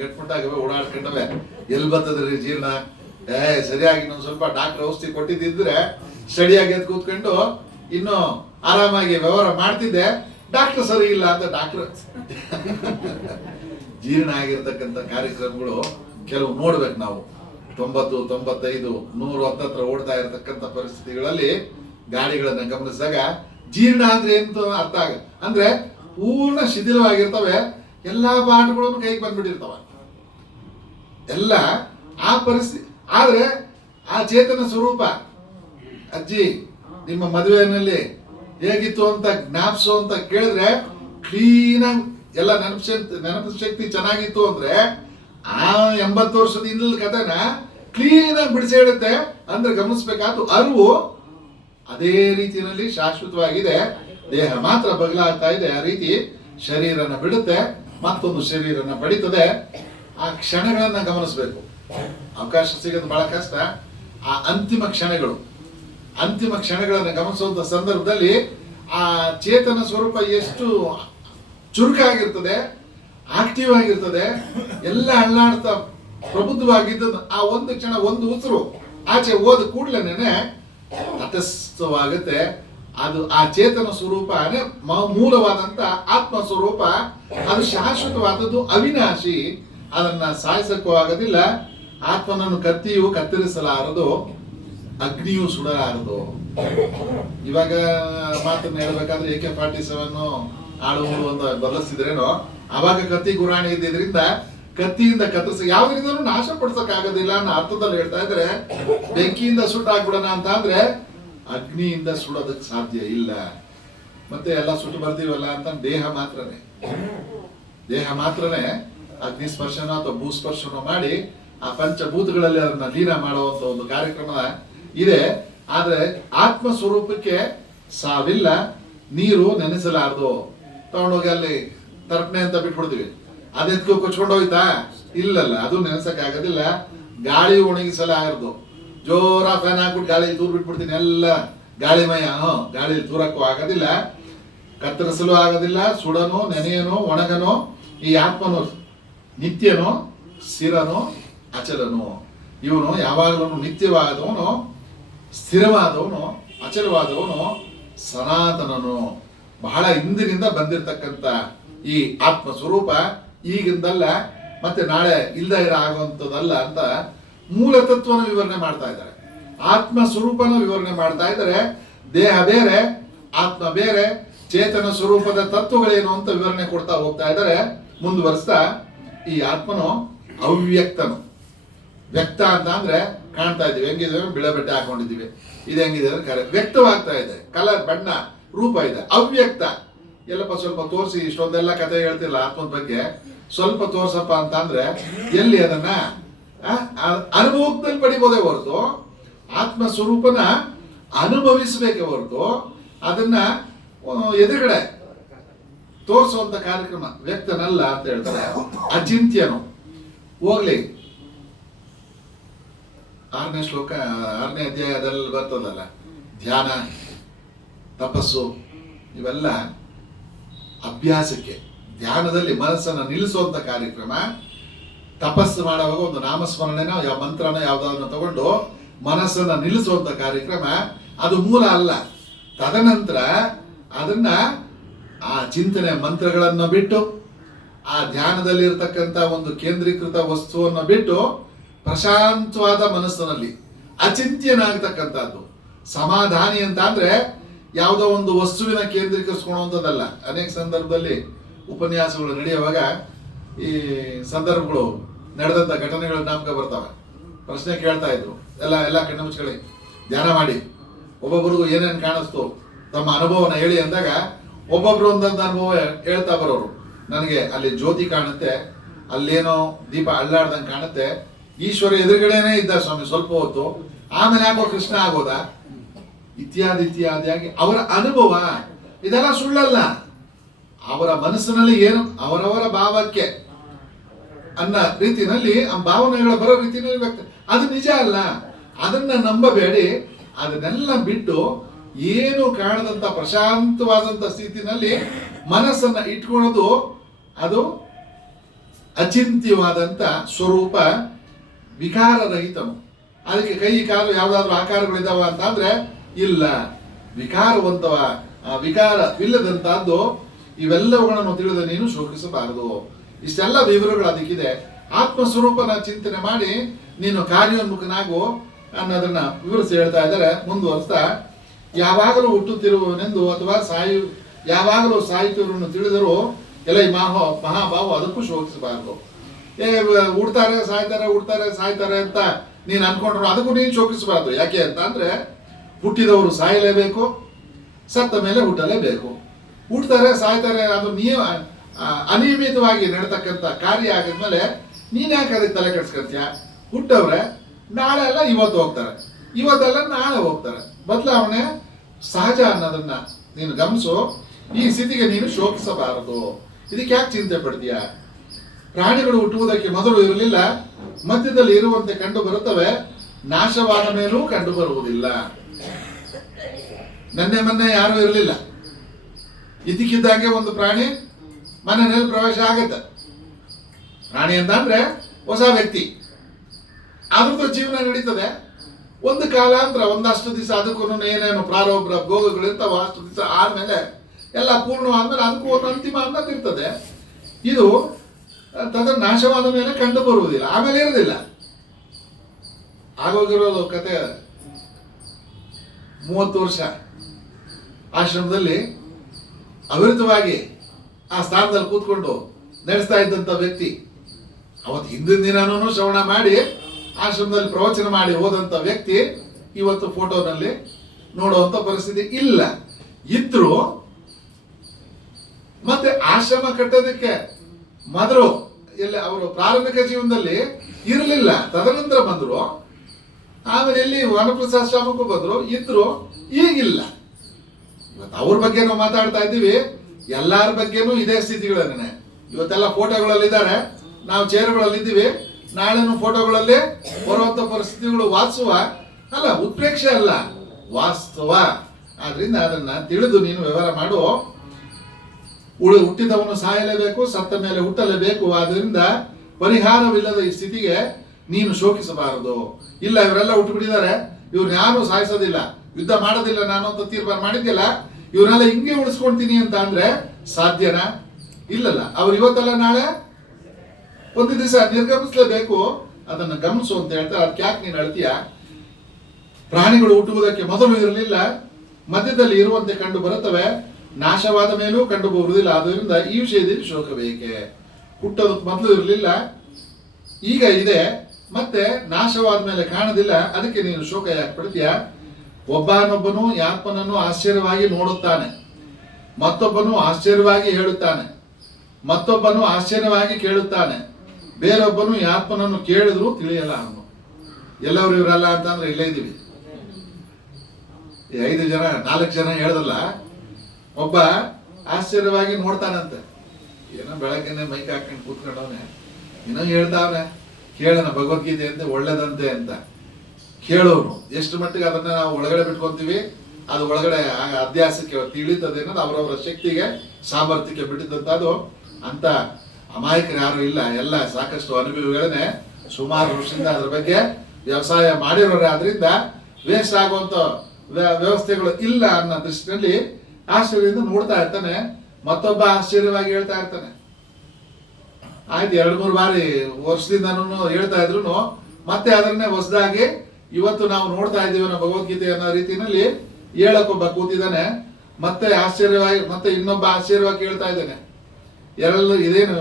ಗಟ್ಮುಟ್ಟಾಗವೆ, ಓಡಾಡ್ಕೊಂಡವೆ. ಎಲ್ಲಿ ಬರ್ತದ್ರಿ ಜೀರ್ಣ? ಸರಿಯಾಗಿ ಇನ್ನೊಂದು ಸ್ವಲ್ಪ ಡಾಕ್ಟರ್ ಔಷಧಿ ಕೊಟ್ಟಿದ್ದಿದ್ರೆ ಸರಿಯಾಗಿ ಎದ್ದು ಕೂತ್ಕೊಂಡು ಇನ್ನು ಆರಾಮಾಗಿ ವ್ಯವಹಾರ ಮಾಡ್ತಿದ್ದೆ. ಡಾಕ್ಟರ್ ಸರಿ ಇಲ್ಲ ಅಂತ ಡಾಕ್ಟರ್ ಜೀರ್ಣ ಆಗಿರ್ತಕ್ಕಂಥ ಕಾರ್ಯಕ್ರಮಗಳು ಕೆಲವು ನೋಡ್ಬೇಕು ನಾವು. 90, 95, 100 ಹತ್ತತ್ರ ಓಡ್ತಾ ಇರತಕ್ಕಂಥ ಪರಿಸ್ಥಿತಿಗಳಲ್ಲಿ ಗಾಡಿಗಳನ್ನ ಗಮನಿಸಿದಾಗ ಜೀರ್ಣ ಅಂದ್ರೆ ಎಂತ ಅರ್ಥ ಅಂದ್ರೆ ಪೂರ್ಣ ಶಿಥಿಲವಾಗಿರ್ತವೆ. ಎಲ್ಲಾ ಪಾಠಗಳನ್ನು ಕೈಗೆ ಬಂದ್ಬಿಟ್ಟಿರ್ತವ ಎಲ್ಲ ಆ ಪರಿಸ್ಥಿತಿ. ಆದ್ರೆ ಆ ಚೇತನ ಸ್ವರೂಪ, ಅಜ್ಜಿ ನಿಮ್ಮ ಮದುವೆಯಲ್ಲಿ ಹೇಗಿತ್ತು ಅಂತ ಜ್ಞಾಪಿಸು ಅಂತ ಕೇಳಿದ್ರೆ ಕ್ಲೀನ್ ಆಗಿ ಎಲ್ಲ ನೆನಪು ಶಕ್ತಿ ಚೆನ್ನಾಗಿತ್ತು ಅಂದ್ರೆ ಆ 80 ವರ್ಷದ ಹಿಂದಿನ ಕಥೆನ ಕ್ಲೀನ್ ಆಗಿ ಬಿಡಿಸಿ ಹೇಳುತ್ತೆ. ಅಂದ್ರೆ ಗಮನಿಸ್ಬೇಕಾದ್ದು ಅರಿವು ಅದೇ ರೀತಿಯಲ್ಲಿ ಶಾಶ್ವತವಾಗಿದೆ. ದೇಹ ಮಾತ್ರ ಬದಲಾಗ್ತಾ ಇದೆ. ಆ ರೀತಿ ಶರೀರನ ಬಿಡುತ್ತೆ, ಮತ್ತೊಂದು ಶರೀರನ ಪಡಿತದೆ. ಆ ಕ್ಷಣಗಳನ್ನ ಗಮನಿಸಬೇಕು. ಅವಕಾಶ ಸಿಗೋದು ಬಹಳ ಕಷ್ಟ. ಆ ಅಂತಿಮ ಕ್ಷಣಗಳನ್ನು ಗಮನಿಸುವಂತ ಸಂದರ್ಭದಲ್ಲಿ ಆ ಚೇತನ ಸ್ವರೂಪ ಎಷ್ಟು ಚುರುಕಾಗಿರ್ತದೆ, ಆಕ್ಟಿವ್ ಆಗಿರ್ತದೆ, ಎಲ್ಲ ಅಲ್ಲಾಡ್ತಾ ಪ್ರಬುದ್ಧವಾಗಿದ್ದ ಆ ಒಂದು ಕ್ಷಣ, ಒಂದು ಉಸಿರು ಆಚೆ ಹೋದ ಕೂಡಲೇನೆ ತಟಸ್ಥವಾಗುತ್ತೆ. ಅದು ಆ ಚೇತನ ಸ್ವರೂಪನೇ ಮೂಲವಾದಂತ ಆತ್ಮ ಸ್ವರೂಪ. ಅದು ಶಾಶ್ವತವಾದದ್ದು, ಅವಿನಾಶಿ. ಅದನ್ನ ಸಾಯಿಸಕ್ಕೂ ಆಗೋದಿಲ್ಲ. ಆತ್ಮನನ್ನು ಕತ್ತಿಯು ಕತ್ತರಿಸಲಾರದು, ಅಗ್ನಿಯು ಸುಡಲಾರದು. ಇವಾಗ ಮಾತನ್ನ ಹೇಳ್ಬೇಕಾದ್ರೆ AK-47 ಆಳುಗಳು ಅಂತ ಬದಲಿಸಿದ್ರೇನೋ, ಅವಾಗ ಕತ್ತಿ ಗುರಾಣಿ ಇದ್ದಿದ್ರಿಂದ ಕತ್ತಿಯಿಂದ ಕತ್ತರಿಸ ಯಾವ್ದ್ರಿಂದನೂ ನಾಶ ಪಡಿಸಕ್ ಆಗೋದಿಲ್ಲ ಅನ್ನೋ ಅರ್ಥದಲ್ಲಿ ಹೇಳ್ತಾ ಇದ್ರೆ, ಬೆಂಕಿಯಿಂದ ಸುಟ್ಟಾಕ್ಬಿಡೋಣ ಅಂತ ಅಂದ್ರೆ ಅಗ್ನಿಯಿಂದ ಸುಡೋದಕ್ಕೆ ಸಾಧ್ಯ ಇಲ್ಲ. ಮತ್ತೆ ಎಲ್ಲ ಸುಟ್ಟು ಬರ್ತೀವಲ್ಲ ಅಂತ ದೇಹ ಮಾತ್ರನೇ ಅಗ್ನಿ ಸ್ಪರ್ಶನ ಅಥವಾ ಭೂಸ್ಪರ್ಶನ ಮಾಡಿ ಆ ಪಂಚಭೂತಗಳಲ್ಲಿ ಅದನ್ನ ಲೀನ ಮಾಡುವಂತ ಒಂದು ಕಾರ್ಯಕ್ರಮ ಇದೆ. ಆದ್ರೆ ಆತ್ಮ ಸ್ವರೂಪಕ್ಕೆ ಸಾವಿಲ್ಲ. ನೀರು ನೆನೆಸಲಾರದು. ತಗೊಂಡೋಗಿ ಅಲ್ಲಿ ತರ್ಪಣೆ ಅಂತ ಬಿಟ್ಬಿಡ್ತೀವಿ, ಅದೆತ್ಕೋ ಕೊಚ್ಕೊಂಡು ಹೋಯ್ತಾ? ಇಲ್ಲಲ್ಲ, ಅದು ನೆನೆಸಕ್ ಆಗೋದಿಲ್ಲ. ಗಾಳಿ ಒಣಗಿಸಲಾರದು. ಜೋರ ಫ್ಯಾನ್ ಹಾಕ್ಬಿಟ್ಟು ಗಾಳಿಯಲ್ಲಿ ತೂರ್ ಬಿಟ್ಬಿಡ್ತೀನಿ, ಎಲ್ಲ ಗಾಳಿಮಯ. ಗಾಳಿಯಲ್ಲಿ ತೂರಕ್ಕೂ ಆಗೋದಿಲ್ಲ, ಕತ್ತರಿಸಲು ಆಗೋದಿಲ್ಲ. ಸುಡನು, ನೆನೆಯನು, ಒಣಗನು. ಈ ಆತ್ಮನು ನಿತ್ಯನು, ಸ್ಥಿರನು, ಅಚಲನು. ಇವನು ಯಾವಾಗಲೂ ನಿತ್ಯವಾದವನು, ಸ್ಥಿರವಾದವನು, ಅಚಲವಾದವನು, ಸನಾತನನು. ಬಹಳ ಹಿಂದಿನಿಂದ ಬಂದಿರತಕ್ಕಂತ ಈ ಆತ್ಮ ಸ್ವರೂಪ ಈಗಿಂದಲ್ಲ, ಮತ್ತೆ ನಾಳೆ ಇಲ್ದ ಆಗುವಂಥದ್ದಲ್ಲ ಅಂತ ಮೂಲ ತತ್ವನ ವಿವರಣೆ ಮಾಡ್ತಾ ಇದ್ದಾರೆ, ಆತ್ಮ ಸ್ವರೂಪನ ವಿವರಣೆ ಮಾಡ್ತಾ ಇದ್ದಾರೆ. ದೇಹ ಬೇರೆ, ಆತ್ಮ ಬೇರೆ, ಚೇತನ ಸ್ವರೂಪದ ತತ್ವಗಳೇನು ಅಂತ ವಿವರಣೆ ಕೊಡ್ತಾ ಹೋಗ್ತಾ ಇದ್ದಾರೆ. ಮುಂದುವರಿಸ್ತಾ, ಈ ಆತ್ಮನು ಅವ್ಯಕ್ತನು. ವ್ಯಕ್ತ ಅಂತ ಅಂದ್ರೆ ಕಾಣ್ತಾ ಇದೀವಿ, ಹೆಂಗಿದ್ದೀವಿ, ಬಿಳೆ ಬಟ್ಟೆ ಹಾಕೊಂಡಿದ್ದೀವಿ, ಇದು ಹೆಂಗಿದೆ ಅಂದ್ರೆ ಕರೆ ವ್ಯಕ್ತವಾಗ್ತಾ ಇದೆ, ಕಲರ್, ಬಣ್ಣ, ರೂಪ ಇದೆ. ಅವ್ಯಕ್ತ ಎಲ್ಲಪ್ಪ ಸ್ವಲ್ಪ ತೋರಿಸಿ, ಇಷ್ಟೊಂದೆಲ್ಲ ಕಥೆ ಹೇಳ್ತಿಲ್ಲ ಆತ್ಮದ ಬಗ್ಗೆ, ಸ್ವಲ್ಪ ತೋರ್ಸಪ್ಪ ಅಂತ ಅಂದ್ರೆ ಎಲ್ಲಿ ಅದನ್ನ ಅನುಭವದಲ್ಲಿ ಪಡಿಬೋದೇ ಹೊರತು ಆತ್ಮ ಸ್ವರೂಪನ ಅನುಭವಿಸಬೇಕೆ ಹೊರತು ಅದನ್ನ ಎದುರುಗಡೆ ತೋರಿಸುವಂತ ಕಾರ್ಯಕ್ರಮ ವ್ಯಕ್ತನಲ್ಲ ಅಂತ ಹೇಳ್ತಾರೆ. ಅಚಿಂತ್ಯನು. ಹೋಗ್ಲಿ, 6ನೇ ಶ್ಲೋಕ 6ನೇ ಅಧ್ಯಾಯದಲ್ಲಿ ಬರ್ತದಲ್ಲ, ಧ್ಯಾನ, ತಪಸ್ಸು ಇವೆಲ್ಲ ಅಭ್ಯಾಸಕ್ಕೆ, ಧ್ಯಾನದಲ್ಲಿ ಮನಸ್ಸನ್ನು ನಿಲ್ಲಿಸುವಂತ ಕಾರ್ಯಕ್ರಮ. ತಪಸ್ಸು ಮಾಡುವಾಗ ಒಂದು ನಾಮಸ್ಮರಣೆನ ಯಾವ ಮಂತ್ರನ ಯಾವ್ದಾದ್ರು ತಗೊಂಡು ಮನಸ್ಸನ್ನ ನಿಲ್ಲಿಸುವಂತ ಕಾರ್ಯಕ್ರಮ, ಅದು ಮೂಲ ಅಲ್ಲ. ತದನಂತರ ಅದನ್ನ ಆ ಚಿಂತನೆ ಮಂತ್ರಗಳನ್ನು ಬಿಟ್ಟು, ಆ ಧ್ಯಾನದಲ್ಲಿ ಇರತಕ್ಕಂಥ ಒಂದು ಕೇಂದ್ರೀಕೃತ ವಸ್ತುವನ್ನು ಬಿಟ್ಟು ಪ್ರಶಾಂತವಾದ ಮನಸ್ಸಿನಲ್ಲಿ ಅಚಿಂತ್ಯನಾಗತಕ್ಕಂಥದ್ದು. ಸಮಾಧಾನಿ ಅಂತ ಅಂದ್ರೆ ಯಾವುದೋ ಒಂದು ವಸ್ತುವಿನ ಕೇಂದ್ರೀಕರಿಸ್ಕೊಳ್ಳುವಂಥದ್ದಲ್ಲ. ಅನೇಕ ಸಂದರ್ಭದಲ್ಲಿ ಉಪನ್ಯಾಸಗಳು ನಡೆಯುವಾಗ ಈ ಸಂದರ್ಭಗಳು ನಡೆದಂಥ ಘಟನೆಗಳು ಜ್ಞಾಪಕ ಬರ್ತವೆ. ಪ್ರಶ್ನೆ ಕೇಳ್ತಾ ಇದ್ರು, ಎಲ್ಲ ಕಣ್ಣು ಮುಚ್ಕೊಳ್ಳಿ, ಧ್ಯಾನ ಮಾಡಿ, ಒಬ್ಬೊಬ್ರಿಗೂ ಏನೇನು ಕಾಣಿಸ್ತು ತಮ್ಮ ಅನುಭವನ ಹೇಳಿ ಅಂದಾಗ ಒಬ್ಬೊಬ್ರು ಒಂದೊಂದು ಅನುಭವ ಹೇಳ್ತಾ ಬರೋರು. ನನಗೆ ಅಲ್ಲಿ ಜ್ಯೋತಿ ಕಾಣುತ್ತೆ, ಅಲ್ಲೇನೋ ದೀಪ ಅಳ್ಳಾಡ್ದಂಗೆ ಕಾಣುತ್ತೆ, ಈಶ್ವರ ಎದುರುಗಡೆನೇ ಇದ್ದ ಸ್ವಾಮಿ ಸ್ವಲ್ಪ ಹೊತ್ತು, ಆಮೇಲೆ ಯಾಕೋ ಕೃಷ್ಣ ಆಗೋದ, ಇತ್ಯಾದಿಯಾಗಿ ಅವರ ಅನುಭವ. ಇದೆಲ್ಲ ಸುಳ್ಳಲ್ಲ. ಅವರ ಮನಸ್ಸಿನಲ್ಲಿ ಏನು ಅವರವರ ಭಾವಕ್ಕೆ ಅನ್ನ ರೀತಿನಲ್ಲಿ ಆ ಭಾವನೆಗಳ ಬರೋ ರೀತಿಯಲ್ಲಿ ವ್ಯಕ್ತ, ಅದು ನಿಜ ಅಲ್ಲ. ಅದನ್ನ ನಂಬಬೇಡಿ. ಅದನ್ನೆಲ್ಲ ಬಿಟ್ಟು ಏನು ಕಾಣದಂತ ಪ್ರಶಾಂತವಾದಂತ ಸ್ಥಿತಿನಲ್ಲಿ ಮನಸ್ಸನ್ನ ಇಟ್ಕೊಳ್ಳೋದು, ಅದು ಅಚಿಂತ್ಯವಾದಂತ ಸ್ವರೂಪ, ವಿಕಾರರಹಿತನು. ಅದಕ್ಕೆ ಕೈ ಕಾಲು ಯಾವ್ದಾದ್ರು ಆಕಾರಗಳಿದಾವ ಅಂತ ಅಂದ್ರೆ ಇಲ್ಲ, ವಿಕಾರವಂತವ, ವಿಕಾರವಿಲ್ಲದಂತಹದ್ದು. ಇವೆಲ್ಲವುಗಳನ್ನು ತಿಳಿದ ನೀನು ಶೋಕಿಸಬಾರದು. ಇಷ್ಟೆಲ್ಲ ವಿವರಗಳು ಅದಕ್ಕಿದೆ. ಆತ್ಮಸ್ವರೂಪನ ಚಿಂತನೆ ಮಾಡಿ ನೀನು ಕಾರ್ಯೋನ್ಮುಖನಾಗು ಅನ್ನೋದನ್ನ ವಿವರಿಸಿ ಹೇಳ್ತಾ ಇದ್ದಾರೆ. ಮುಂದುವರಿಸ್ತಾ, ಯಾವಾಗಲೂ ಹುಟ್ಟುತ್ತಿರುವವನೆಂದು ಅಥವಾ ಯಾವಾಗಲೂ ಸಾಹಿತ್ಯವನ್ನು ತಿಳಿದರೂ ಎಲ್ಲ ಈ ಮಹಾಭಾವ ಅದಕ್ಕೂ ಶೋಕಿಸಬಾರದು. ಹುಡ್ತಾರೆ ಸಾಯ್ತಾರೆ ಅಂತ ನೀನು ಅನ್ಕೊಂಡ್ರು ಅದಕ್ಕೂ ನೀನು ಶೋಕಿಸಬಾರದು. ಯಾಕೆ ಅಂತ ಅಂದ್ರೆ ಹುಟ್ಟಿದವರು ಸಾಯಲೇಬೇಕು, ಸತ್ತ ಮೇಲೆ ಹುಟ್ಟಲೇಬೇಕು. ಹುಡ್ತಾರೆ ಸಾಯ್ತಾರೆ, ಅದು ಅನಿಯಮಿತವಾಗಿ ನಡತಕ್ಕಂಥ ಕಾರ್ಯ ಆಗಿದ್ಮೇಲೆ ನೀನ್ ಯಾಕೆ ಅದಕ್ಕೆ ತಲೆ ಕೆಡ್ಸ್ಕೊಳ್ತೀಯ? ಹುಟ್ಟವ್ರೆ ನಾಳೆ ಎಲ್ಲ ಇವತ್ತು ಹೋಗ್ತಾರೆ, ಇವತ್ತೆಲ್ಲ ನಾಳೆ ಹೋಗ್ತಾರೆ. ಬದಲಾವಣೆ ಸಹಜ ಅನ್ನೋದನ್ನ ನೀನು ಗಮನಿಸು. ಈ ಸ್ಥಿತಿಗೆ ನೀನು ಶೋಕಿಸಬಾರದು. ಇದಕ್ಕೆ ಯಾಕೆ ಚಿಂತೆ ಪಡ್ತೀಯ? ಪ್ರಾಣಿಗಳು ಹುಟ್ಟುವುದಕ್ಕೆ ಮೊದಲು ಇರಲಿಲ್ಲ, ಮಧ್ಯದಲ್ಲಿ ಇರುವಂತೆ ಕಂಡು ಬರುತ್ತವೆ, ನಾಶವಾದ ಮೇಲೂ ಕಂಡು ಬರುವುದಿಲ್ಲ. ಮೊನ್ನೆ ಯಾರು ಇರಲಿಲ್ಲ, ಇದಕ್ಕಿದ್ದಾಗೆ ಒಂದು ಪ್ರಾಣಿ ಮನೆಯಲ್ಲಿ ಪ್ರವೇಶ ಆಗತ್ತೆ. ಪ್ರಾಣಿ ಅಂತ ಅಂದ್ರೆ ಹೊಸ ವ್ಯಕ್ತಿ, ಅದ್ರದ್ದು ಜೀವನ ನಡೀತದೆ. ಒಂದು ಕಾಲಾಂತರ, ಒಂದಷ್ಟು ದಿವಸ ಅದಕ್ಕೂ ಏನೇನು ಪ್ರಾರಂಭ ಭೋಗಗಳಿರ್ತಾವ, ಅಷ್ಟು ದಿವಸ ಆದ್ಮೇಲೆ ಎಲ್ಲ ಪೂರ್ಣ ಆದ್ಮೇಲೆ ಅದಕ್ಕೂ ಒಂದು ಅಂತಿಮ ಅನ್ನೋದು ಇರ್ತದೆ. ಇದು ನಾಶವಾದ ಮೇಲೆ ಕಂಡು ಬರುವುದಿಲ್ಲ, ಆಮೇಲೆ ಇರೋದಿಲ್ಲ. ಆಗೋಗಿರೋದು ಕತೆ 30 ವರ್ಷ ಆಶ್ರಮದಲ್ಲಿ ಅವಿರತವಾಗಿ ಆ ಸ್ಥಾನದಲ್ಲಿ ಕೂತ್ಕೊಂಡು ನಡೆಸ್ತಾ ಇದ್ದಂಥ ವ್ಯಕ್ತಿ, ಅವತ್ತು ಹಿಂದಿನ ದಿನನೂ ಶ್ರವಣ ಮಾಡಿ ಆಶ್ರಮದಲ್ಲಿ ಪ್ರವಚನ ಮಾಡಿ ಹೋದಂಥ ವ್ಯಕ್ತಿ ಇವತ್ತು ಫೋಟೋನಲ್ಲಿ ನೋಡುವಂತ ಪರಿಸ್ಥಿತಿ ಇಲ್ಲ. ಇದ್ರು ಮತ್ತೆ ಆಶ್ರಮ ಕಟ್ಟೋದಕ್ಕೆ ಮೊದಲು ಎಲ್ಲಿ ಅವರು ಪ್ರಾರಂಭಿಕ ಜೀವನದಲ್ಲಿ ಇರಲಿಲ್ಲ, ತದನಂತರ ಬಂದ್ರು. ಆಮೇಲೆ ಎಲ್ಲಿ ವನಪ್ರಸ್ಥಾಶ್ರಮಕ್ಕೂ ಬಂದ್ರು, ಇದ್ರು, ಈಗಿಲ್ಲ. ಇವತ್ತು ಅವ್ರ ಬಗ್ಗೆ ನಾವು ಮಾತಾಡ್ತಾ ಇದ್ದೀವಿ, ಎಲ್ಲಾರ ಬಗ್ಗೆನೂ ಇದೇ ಸ್ಥಿತಿಗಳನ್ನೇ. ಇವತ್ತೆಲ್ಲ ಫೋಟೋಗಳಲ್ಲಿದ್ದಾರೆ, ನಾವು ಚೇರುಗಳಲ್ಲಿ ಇದ್ದೀವಿ, ನಾಳೆನೂ ಫೋಟೋಗಳಲ್ಲಿ ಬರುವಂತ ಪರಿಸ್ಥಿತಿಗಳು ವಾಸ್ತವ ಅಲ್ಲ, ಉತ್ಪ್ರೇಕ್ಷೆ ಅಲ್ಲ, ವಾಸ್ತವ. ಆದ್ರಿಂದ ಅದನ್ನ ತಿಳಿದು ನೀನು ವ್ಯವಹಾರ ಮಾಡು. ಹುಟ್ಟಿದವನು ಸಾಯಲೇಬೇಕು, ಸತ್ತ ಮೇಲೆ ಹುಟ್ಟಲೇಬೇಕು. ಆದ್ರಿಂದ ಪರಿಹಾರವಿಲ್ಲದ ಈ ಸ್ಥಿತಿಗೆ ನೀನು ಶೋಕಿಸಬಾರದು. ಇಲ್ಲ ಇವರೆಲ್ಲ ಹುಟ್ಟುಬಿಟ್ಟಿದ್ದಾರೆ, ಇವ್ರನ್ನ ಯಾರು ಸಾಯಿಸೋದಿಲ್ಲ, ಯುದ್ಧ ಮಾಡೋದಿಲ್ಲ ನಾನು ಅಂತ ತೀರ್ಮಾನ ಮಾಡಿದ್ದಿಲ್ಲ, ಇವ್ರನ್ನೆಲ್ಲ ಹಿಂಗೆ ಉಳಿಸ್ಕೊಳ್ತೀನಿ ಅಂತ ಅಂದ್ರೆ ಸಾಧ್ಯನಾ? ಇಲ್ಲಲ್ಲ. ಅವ್ರು ಇವತ್ತಲ್ಲ ನಾಳೆ ಒಂದು ದಿವಸ ನಿರ್ಗಮಿಸಲೇಬೇಕು. ಅದನ್ನು ಗಮನಿಸು ಅಂತ ಹೇಳ್ತಾರೆ. ಅದಕ್ಕೆ ಯಾಕೆ ನೀನು ಅಳ್ತೀಯ? ಪ್ರಾಣಿಗಳು ಹುಟ್ಟುವುದಕ್ಕೆ ಮೊದಲು ಇರಲಿಲ್ಲ, ಮಧ್ಯದಲ್ಲಿ ಇರುವಂತೆ ಕಂಡು ಬರುತ್ತವೆ, ನಾಶವಾದ ಮೇಲೂ ಕಂಡು ಬರುವುದಿಲ್ಲ. ಆದ್ದರಿಂದ ಈ ವಿಷಯದಲ್ಲಿ ಶೋಕ ಬೇಕೆ. ಹುಟ್ಟೋದಕ್ಕೆ ಮೊದಲು ಇರಲಿಲ್ಲ, ಈಗ ಇದೆ, ಮತ್ತೆ ನಾಶವಾದ ಮೇಲೆ ಕಾಣದಿಲ್ಲ. ಅದಕ್ಕೆ ನೀನು ಶೋಕ ಯಾಕೆ ಪಡ್ತೀಯ? ಒಬ್ಬನೊಬ್ಬನು ಆತ್ಮನನ್ನು ಆಶ್ಚರ್ಯವಾಗಿ ನೋಡುತ್ತಾನೆ, ಮತ್ತೊಬ್ಬನು ಆಶ್ಚರ್ಯವಾಗಿ ಹೇಳುತ್ತಾನೆ, ಮತ್ತೊಬ್ಬನು ಆಶ್ಚರ್ಯವಾಗಿ ಕೇಳುತ್ತಾನೆ, ಬೇರೊಬ್ಬನು ಆತ್ಮನನ್ನು ಕೇಳಿದ್ರು ತಿಳಿಯಲ್ಲ ಅವನು. ಎಲ್ಲವರು ಇವರಲ್ಲ ಅಂತಂದ್ರೆ ಇಲ್ಲೇ ಇದ್ದೀವಿ. 5 ಜನ 4 ಜನ ಹೇಳ್ದಲ್ಲ, ಒಬ್ಬ ಆಶ್ಚರ್ಯವಾಗಿ ನೋಡ್ತಾನಂತೆ. ಏನೋ ಬೆಳಗ್ಗೆನೆ ಮೈಕ್ ಹಾಕೊಂಡು ಕೂತ್ಕೊಂಡವನೆ, ಏನೋ ಹೇಳ್ತಾವನೆ, ಕೇಳೋಣ ಭಗವದ್ಗೀತೆ ಅಂತೆ ಒಳ್ಳೇದಂತೆ ಅಂತ. ಕೇಳೋನು ಎಷ್ಟು ಮಟ್ಟಿಗೆ ಅದನ್ನ ನಾವು ಒಳಗಡೆ ಬಿಟ್ಕೊಂತೀವಿ, ಅದು ಒಳಗಡೆ ಅಭ್ಯಾಸಕ್ಕೆ ತಿಳಿತದೆ ಅನ್ನೋದು ಅವರವರ ಶಕ್ತಿಗೆ ಸಾಮರ್ಥ್ಯಕ್ಕೆ ಬಿಟ್ಟಿದ್ದಂತ. ಅದು ಅಂತ ಅಮಾಯಕರು ಯಾರು ಇಲ್ಲ, ಎಲ್ಲ ಸಾಕಷ್ಟು ಅನುಭವಿಗಳನ್ನೇ ಸುಮಾರು ವರ್ಷದಿಂದ ಅದ್ರ ಬಗ್ಗೆ ವ್ಯವಸಾಯ ಮಾಡಿರೋರೆ. ಆದ್ರಿಂದ ವೇಸ್ಟ್ ಆಗುವಂತ ವ್ಯವಸ್ಥೆಗಳು ಇಲ್ಲ ಅನ್ನೋ ದೃಷ್ಟಿನಲ್ಲಿ ಆಶ್ಚರ್ಯದಿಂದ ನೋಡ್ತಾ ಇರ್ತಾನೆ, ಮತ್ತೊಬ್ಬ ಆಶ್ಚರ್ಯವಾಗಿ ಹೇಳ್ತಾ ಇರ್ತಾನೆ. ಆಯ್ತು, 2-3 ಬಾರಿ ವರ್ಷದಿಂದನೂ ಹೇಳ್ತಾ ಇದ್ರು, ಮತ್ತೆ ಅದನ್ನೇ ಹೊಸದಾಗಿ ಇವತ್ತು ನಾವು ನೋಡ್ತಾ ಇದ್ದೀವಿ ಅನ್ನೋ ಭಗವದ್ಗೀತೆ ಅನ್ನೋ ರೀತಿಯಲ್ಲಿ ಹೇಳಕ್ಕೊಬ್ಬ ಕೂತಿದ್ದಾನೆ, ಮತ್ತೆ ಆಶ್ಚರ್ಯವಾಗಿ ಮತ್ತೆ ಇನ್ನೊಬ್ಬ ಆಶ್ಚರ್ಯವಾಗಿ ಕೇಳ್ತಾ ಇದ್ದಾನೆ. ಎಲ್ಲರೂ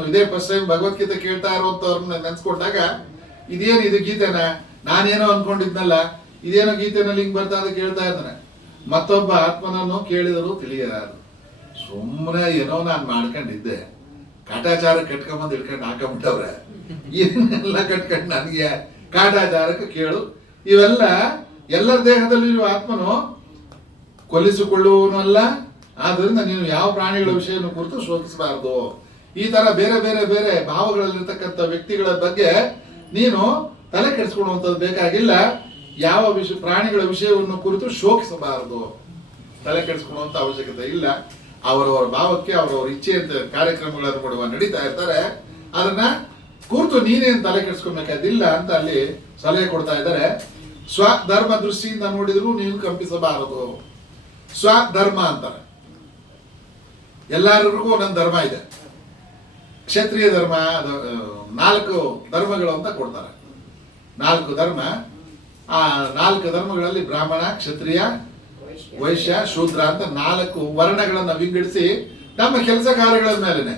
ಇದೇ ಫಸ್ಟ್ ಟೈಮ್ ಭಗವದ್ಗೀತೆ ಕೇಳ್ತಾ ಇರುವಂತವ್ರನ್ನ ನೆನ್ಸ್ಕೊಂಡಾಗ, ಇದೇನು ಇದು ಗೀತೆನ, ನಾನೇನೋ ಅನ್ಕೊಂಡಿದ್ನಲ್ಲ, ಇದೇನೋ ಗೀತೆನಲ್ಲಿ ಹಿಂಗ್ ಬರ್ತಾ ಅಂತ ಕೇಳ್ತಾ ಇದ್ದಾನೆ. ಮತ್ತೊಬ್ಬ ಆತ್ಮನನ್ನು ಕೇಳಿದರೂ ತಿಳಿಯಲಾರದು. ಸುಮ್ಮನೆ ಏನೋ ನಾನು ಮಾಡ್ಕೊಂಡಿದ್ದೆ, ಕಾಟಾಚಾರ ಕಟ್ಕೊಂಬಂದು ಇಟ್ಕೊಂಡು ಹಾಕೊಂಡ್ಬಿಟ್ಟವ್ರೆ, ಇದನ್ನೆಲ್ಲ ಕಟ್ಕೊಂಡು ನನಗೆ ಕಾಟಾಚಾರಕ್ಕೆ ಕೇಳು. ಇವೆಲ್ಲ ಎಲ್ಲರ ದೇಹದಲ್ಲಿರುವ ಆತ್ಮನು ಕೊಲ್ಲಿಸಿಕೊಳ್ಳುವನು ಅಲ್ಲ. ಆದ್ರಿಂದ ನೀನು ಯಾವ ಪ್ರಾಣಿಗಳ ವಿಷಯವನ್ನು ಕುರಿತು ಶೋಧಿಸಬಾರದು. ಈ ತರ ಬೇರೆ ಬೇರೆ ಬೇರೆ ಭಾವಗಳಲ್ಲಿರ್ತಕ್ಕಂಥ ವ್ಯಕ್ತಿಗಳ ಬಗ್ಗೆ ನೀನು ತಲೆ ಕೆಡಿಸ್ಕೊಳ್ಳುವಂಥದ್ದು ಬೇಕಾಗಿಲ್ಲ. ಯಾವ ಪ್ರಾಣಿಗಳ ವಿಷಯವನ್ನು ಕುರಿತು ಶೋಕಿಸಬಾರದು, ತಲೆ ಕೆಡಿಸ್ಕೊಳ್ಳುವಂತ ಅವಶ್ಯಕತೆ ಇಲ್ಲ. ಅವರವರ ಭಾವಕ್ಕೆ ಅವರವರ ಇಚ್ಛೆಯಂತೆ ಕಾರ್ಯಕ್ರಮಗಳನ್ನು ಕೊಡುವ ನಡೀತಾ ಇರ್ತಾರೆ. ಅದನ್ನ ಕುರಿತು ನೀನೇನು ತಲೆ ಕೆಡಿಸ್ಕೊಬೇಕಾದಿಲ್ಲ ಅಂತ ಅಲ್ಲಿ ಸಲಹೆ ಕೊಡ್ತಾ ಇದ್ದಾರೆ. ಸ್ವಧರ್ಮ ದೃಷ್ಟಿಯಿಂದ ನೋಡಿದ್ರು ನೀನು ಕಂಪಿಸಬಾರದು. ಸ್ವಧರ್ಮ ಅಂತಾರೆ. ಎಲ್ಲರಿಗೂ ಒಂದೊಂದು ಧರ್ಮ ಇದೆ. ಕ್ಷತ್ರಿಯ ಧರ್ಮ, 4 ಧರ್ಮಗಳು ಅಂತ ಕೊಡ್ತಾರೆ. 4 ಧರ್ಮ. ಆ 4 ಧರ್ಮಗಳಲ್ಲಿ ಬ್ರಾಹ್ಮಣ, ಕ್ಷತ್ರಿಯ, ವೈಶ್ಯ, ಶೂದ್ರ ಅಂತ 4 ವರ್ಣಗಳನ್ನ ವಿಂಗಡಿಸಿ ನಮ್ಮ ಕೆಲಸ ಕಾರ್ಯಗಳ ಮೇಲೆನೆ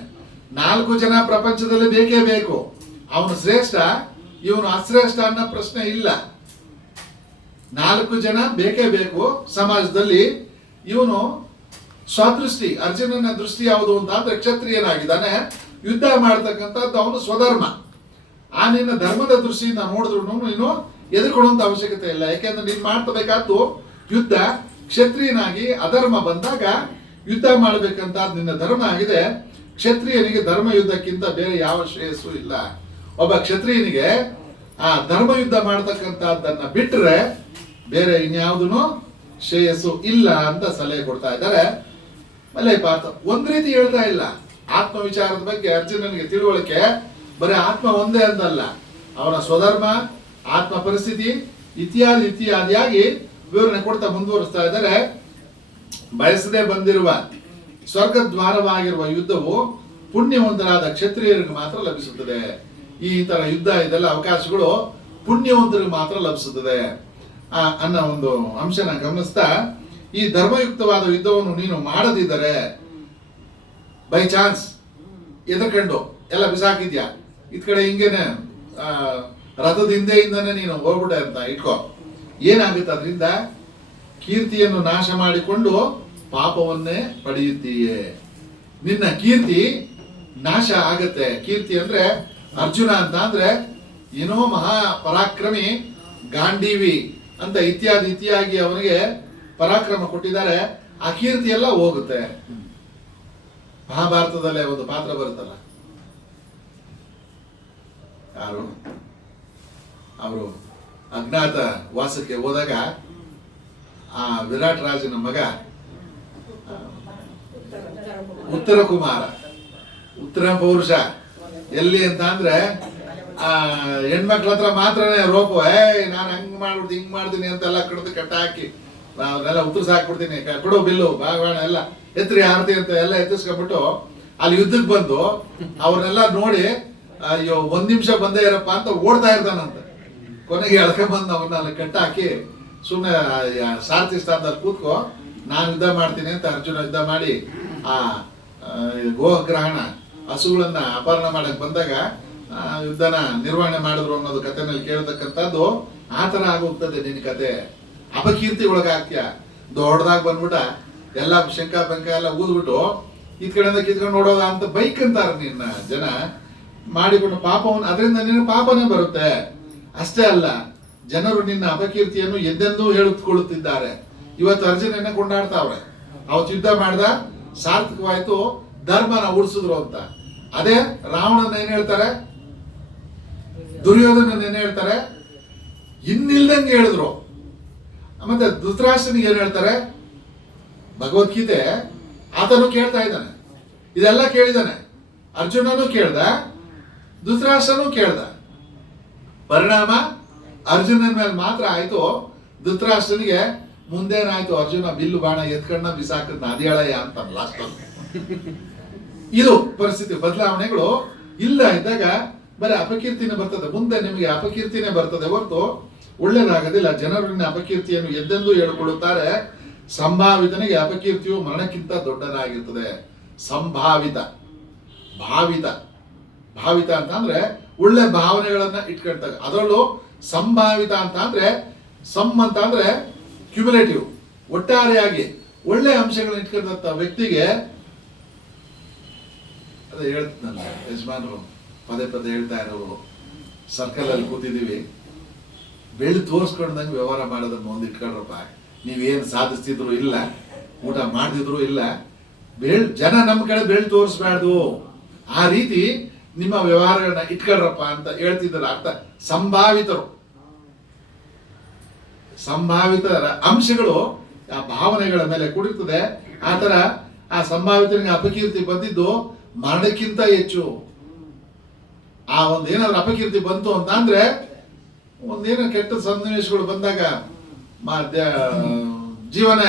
4 ಜನ ಪ್ರಪಂಚದಲ್ಲಿ ಬೇಕೇ ಬೇಕು. ಅವನು ಶ್ರೇಷ್ಠ, ಇವನು ಅಶ್ರೇಷ್ಠ ಅನ್ನೋ ಪ್ರಶ್ನೆ ಇಲ್ಲ. 4 ಜನ ಬೇಕೇ ಬೇಕು ಸಮಾಜದಲ್ಲಿ. ಇವನು ಸ್ವದೃಷ್ಟಿ, ಅರ್ಜುನನ ದೃಷ್ಟಿ ಯಾವುದು ಅಂತ ಅಂದ್ರೆ ಕ್ಷತ್ರಿಯನಾಗಿದ್ದಾನೆ, ಯುದ್ಧ ಮಾಡ್ತಕ್ಕಂಥದ್ದು ಅವನು ಸ್ವಧರ್ಮ. ಆ ನಿನ್ನ ಧರ್ಮದ ದೃಷ್ಟಿಯಿಂದ ನೋಡಿದ್ರು ನೀನು ಎದುರ್ಕೊಳ್ಳುವಂತ ಅವಶ್ಯಕತೆ ಇಲ್ಲ. ಯಾಕೆಂದ್ರೆ ನೀನು ಮಾಡ್ತಬೇಕಾದ್ದು ಯುದ್ಧ. ಕ್ಷತ್ರಿಯನಾಗಿ ಅಧರ್ಮ ಬಂದಾಗ ಯುದ್ಧ ಮಾಡಬೇಕಂತ ನಿನ್ನ ಧರ್ಮ ಆಗಿದೆ. ಕ್ಷತ್ರಿಯನಿಗೆ ಧರ್ಮ ಯುದ್ಧಕ್ಕಿಂತ ಬೇರೆ ಯಾವ ಶ್ರೇಯಸ್ಸು ಇಲ್ಲ. ಒಬ್ಬ ಕ್ಷತ್ರಿಯನಿಗೆ ಆ ಧರ್ಮ ಯುದ್ಧ ಮಾಡತಕ್ಕಂಥದ್ದನ್ನ ಬಿಟ್ಟರೆ ಬೇರೆ ಇನ್ಯಾವುದೂ ಶ್ರೇಯಸ್ಸು ಇಲ್ಲ ಅಂತ ಸಲಹೆ ಕೊಡ್ತಾ ಇದ್ದಾರೆ. ಅಲ್ಲೇ ಪಾತ್ರ ಒಂದ್ ರೀತಿ ಹೇಳ್ತಾ ಇಲ್ಲ. ಆತ್ಮ ವಿಚಾರದ ಬಗ್ಗೆ ಅರ್ಜುನನಿಗೆ ತಿಳುವಳಿಕೆ ಬರೀ ಆತ್ಮ ಒಂದೇ ಅಂತಲ್ಲ, ಅವನ ಸ್ವಧರ್ಮ, ಆತ್ಮ ಪರಿಸ್ಥಿತಿ ಇತ್ಯಾದಿ ಇತ್ಯಾದಿಯಾಗಿ ವಿವರಣೆ ಕೊಡ್ತಾ ಮುಂದುವರಿಸ್ತಾ ಇದ್ದಾರೆ. ಬಯಸದೆ ಬಂದಿರುವ ಸ್ವರ್ಗದ್ವಾರವಾಗಿರುವ ಯುದ್ಧವು ಪುಣ್ಯವಂತರಾದ ಕ್ಷತ್ರಿಯರಿಗೆ ಮಾತ್ರ ಲಭಿಸುತ್ತದೆ. ಈ ತರ ಯುದ್ಧ ಇದೆಲ್ಲ ಅವಕಾಶಗಳು ಪುಣ್ಯವಂತರಿಗೆ ಮಾತ್ರ ಲಭಿಸುತ್ತದೆ ಅನ್ನೋ ಒಂದು ಅಂಶನ ಗಮನಿಸ್ತಾ, ಈ ಧರ್ಮಯುಕ್ತವಾದ ಯುದ್ಧವನ್ನು ನೀನು ಮಾಡದಿದ್ದರೆ, ಬೈ ಚಾನ್ಸ್ ಎದರ್ಕಂಡು ಎಲ್ಲ ಬಿಸಾಕಿದ್ಯಾ, ಇದ್ ಕಡೆ ಹಿಂಗೇನೆ ರಥದ ಹಿಂದೆಯಿಂದನೇ ನೀನು ಹೋಗ್ಬಿಟ್ಟೆ ಅಂತ ಇಟ್ಕೋ, ಏನಾಗುತ್ತೆ ಅದರಿಂದ? ಕೀರ್ತಿಯನ್ನು ನಾಶ ಮಾಡಿಕೊಂಡು ಪಾಪವನ್ನೇ ಪಡೆಯುತ್ತೀಯೇ. ನಿನ್ನ ಕೀರ್ತಿ ನಾಶ ಆಗತ್ತೆ. ಕೀರ್ತಿ ಅಂದ್ರೆ ಅರ್ಜುನ ಅಂತ ಅಂದ್ರೆ ಏನೋ ಮಹಾ ಪರಾಕ್ರಮಿ, ಗಾಂಡೀವಿ ಅಂತ ಇತ್ಯಾದಿ ಇತ್ಯಾದಿ ಅವನಿಗೆ ಪರಾಕ್ರಮ ಕೊಟ್ಟಿದ್ದಾರೆ. ಆ ಕೀರ್ತಿ ಎಲ್ಲ ಹೋಗುತ್ತೆ. ಮಹಾಭಾರತದಲ್ಲೇ ಒಂದು ಪಾತ್ರ ಬರುತ್ತಲ್ಲ, ಯಾರು ಅವರು ಅಜ್ಞಾತ ವಾಸಕ್ಕೆ ಹೋದಾಗ ಆ ವಿರಾಟ್ ರಾಜನ ಮಗ ಉತ್ತರ ಕುಮಾರ, ಉತ್ತರ ಪೌರುಷ ಎಲ್ಲಿ ಅಂತ ಅಂದ್ರೆ ಆ ಹೆಣ್ಮಕ್ಳ ಹತ್ರ ಮಾತ್ರನೇ ರೋಪು. ನಾನು ಹಂಗ್ ಮಾಡ್ಬಿಡ್ತೀನಿ ಹಿಂಗ್ ಮಾಡ್ತೀನಿ ಅಂತೆಲ್ಲ ಕಡ್ದು ಕಟ್ಟ ಹಾಕಿ ನಾವೆಲ್ಲ ಉತ್ತರಿಸಿ ಹಾಕ್ಬಿಡ್ತೀನಿ, ಕೊಡು ಬಿಲ್ಲು ಭಾಗವಾಣ ಎಲ್ಲ ಎತ್ರಿ ಆರತಿ ಅಂತ ಎಲ್ಲ ಎತ್ತಿಸ್ಕೊಂಡ್ಬಿಟ್ಟು ಅಲ್ಲಿ ಯುದ್ಧಕ್ಕೆ ಬಂದು ಅವ್ರನ್ನೆಲ್ಲ ನೋಡಿ ಅಯ್ಯೋ 1 ನಿಮಿಷ ಬಂದೇ ಇರಪ್ಪ ಅಂತ ಓಡ್ತಾ ಇರ್ತಾನಂತೆ. ಕೊನೆಗೆ ಎಳ್ಕೊಂಬಂದು ಅವನ್ನ ಅಲ್ಲಿ ಕಟ್ಟಾಕಿ ಸುಮ್ಮನೆ ಸಾರಥಿ ಸ್ಥಾನದಲ್ಲಿ ಕೂತ್ಕೋ, ನಾನು ಯುದ್ಧ ಮಾಡ್ತೀನಿ ಅಂತ ಅರ್ಜುನ ಯುದ್ಧ ಮಾಡಿ ಆ ಗೋಗ್ರಹಣ ಹಸುಗಳನ್ನ ಅಪಹರಣ ಮಾಡಕ್ ಬಂದಾಗ ಯುದ್ಧನ ನಿರ್ವಹಣೆ ಮಾಡಿದ್ರು ಅನ್ನೋದು ಕಥೆನಲ್ಲಿ ಕೇಳತಕ್ಕಂಥದ್ದು ಆ ಥರ ಆಗೋಗ್ತದೆ ನಿನ್ನ ಕತೆ. ಅಪಕೀರ್ತಿ ಒಳಗಾಗ್ತೀಯ. ದೊಡ್ಡದಾಗಿ ಬಂದ್ಬಿಟ್ಟ ಎಲ್ಲ ಶಂಕ ಬಂಕ ಎಲ್ಲ ಊದ್ಬಿಟ್ಟು ಈ ಕಡೆಯಿಂದ ಕಿತ್ಕೊಂಡು ನೋಡೋದ ಅಂತ ಬೈಕ್ ಅಂತಾರೆ ನಿನ್ನ ಜನ ಮಾಡಿಬಿಟ್ಟು ಪಾಪವನ್ನು, ಅದರಿಂದ ನಿನ್ನ ಪಾಪನೇ ಬರುತ್ತೆ. ಅಷ್ಟೇ ಅಲ್ಲ, ಜನರು ನಿನ್ನ ಅಪಕೀರ್ತಿಯನ್ನು ಎಂದೆಂದೂ ಹೇಳುತ್ಕೊಳ್ಳುತ್ತಿದ್ದಾರೆ. ಇವತ್ತು ಅರ್ಜುನನ್ನ ಕೊಂಡಾಡ್ತಾವ್ರೆ, ಅವತ್ತು ಯುದ್ಧ ಮಾಡ್ದ ಸಾರ್ಥಕವಾಯ್ತು, ಧರ್ಮನ ಉಳಿಸಿದ್ರು ಅಂತ. ಅದೇ ರಾವಣನ ಏನ್ ಹೇಳ್ತಾರೆ, ದುರ್ಯೋಧನ ಏನ್ ಹೇಳ್ತಾರೆ, ಇನ್ನಿಲ್ದಂಗೆ ಹೇಳಿದ್ರು. ಮತ್ತೆ ಧೃತರಾಷ್ಟ್ರನಿಗೆ ಏನ್ ಹೇಳ್ತಾರೆ, ಭಗವದ್ಗೀತೆ ಆತನು ಕೇಳ್ತಾ ಇದ್ದಾನೆ, ಇದೆಲ್ಲ ಕೇಳಿದಾನೆ. ಅರ್ಜುನನು ಕೇಳ್ದ, ಧೃತರಾಷ್ಟ್ರನು ಕೇಳ್ದ. ಪರಿಣಾಮ ಅರ್ಜುನನ ಮೇಲೆ ಮಾತ್ರ ಆಯ್ತು, ಧೃತರಾಷ್ಟ್ರನಿಗೆ ಮುಂದೇನಾಯ್ತು, ಅರ್ಜುನ ಬಿಲ್ಲು ಬಾಣ ಎತ್ಕಣ್ಣ ಬಿಸಾಕದ್ ನದಿಯಳಯ್ಯ ಅಂತ ಲಾಸ್ಟ್. ಇದು ಪರಿಸ್ಥಿತಿ. ಬದಲಾವಣೆಗಳು ಇಲ್ಲ ಇದ್ದಾಗ ಬರೀ ಅಪಕೀರ್ತಿನೇ ಬರ್ತದೆ. ಮುಂದೆ ನಿಮಗೆ ಅಪಕೀರ್ತಿನೇ ಬರ್ತದೆ ಹೊರತು ಒಳ್ಳೇದಾಗೋದಿಲ್ಲ. ಜನರನ್ನ ಅಪಕೀರ್ತಿಯನ್ನು ಎದ್ದೆಂದೂ ಹೇಳಿಕೊಳ್ಳುತ್ತಾರೆ. ಸಂಭಾವಿತನಿಗೆ ಅಪಕೀರ್ತಿಯು ಮರಣಕ್ಕಿಂತ ದೊಡ್ಡದಾಗಿರ್ತದೆ. ಸಂಭಾವಿತ, ಭಾವಿತ, ಭಾವಿತ ಅಂತ ಅಂದ್ರೆ ಒಳ್ಳೆ ಭಾವನೆಗಳನ್ನ ಇಟ್ಕೊಳ್ತಾರೆ. ಅದರಲ್ಲೂ ಸಂಭಾವಿತ ಅಂತ ಅಂದ್ರೆ ಅಂತ ಅಂದ್ರೆ ಕ್ಯುಮುಲೇಟಿವ್, ಒಟ್ಟಾರೆಯಾಗಿ ಒಳ್ಳೆ ಅಂಶಗಳನ್ನ ಇಟ್ಕೊಂಡಂತ ವ್ಯಕ್ತಿಗೆ, ಅದೇ ಹೇಳ್ತಿದ್ನಲ್ಲ ಯಜಮಾನರು ಪದೇ ಪದೇ ಹೇಳ್ತಾ ಇರೋರು, ಸರ್ಕಲ್ ಅಲ್ಲಿ ಕೂತಿದೀವಿ, ಬೆಳ್ಳಿ ತೋರಿಸ್ಕೊಂಡಂಗೆ ವ್ಯವಹಾರ ಮಾಡೋದನ್ನ ಒಂದು ಇಟ್ಕೊಂಡ್ರಪ್ಪ, ನೀವೇನು ಸಾಧಿಸ್ತಿದ್ರು ಇಲ್ಲ, ಊಟ ಮಾಡ್ತಿದ್ರು ಇಲ್ಲ, ಜನ ನಮ್ಮ ಕಡೆ ಬೆಳ್ಳಿ ತೋರಿಸ್ಬಾರ್ದು, ಆ ರೀತಿ ನಿಮ್ಮ ವ್ಯವಹಾರಗಳನ್ನ ಇಟ್ಕೊಳ್ರಪ್ಪ ಅಂತ ಹೇಳ್ತಿದ್ದಲ್ಲ. ಅರ್ಥ ಸಂಭಾವಿತರು, ಸಂಭಾವಿತ ಅಂಶಗಳು ಆ ಭಾವನೆಗಳ ಮೇಲೆ ಕೂಡಿರ್ತದೆ. ಆ ತರ ಆ ಸಂಭಾವಿತನಿಗೆ ಅಪಕೀರ್ತಿ ಬಂದಿದ್ದು ಮರಣಕ್ಕಿಂತ ಹೆಚ್ಚು. ಆ ಒಂದೇನಾದ್ರೂ ಅಪಕೀರ್ತಿ ಬಂತು ಅಂತ ಅಂದ್ರೆ, ಒಂದೇನೋ ಕೆಟ್ಟ ಸನ್ನಿವೇಶಗಳು ಬಂದಾಗ ಜೀವನ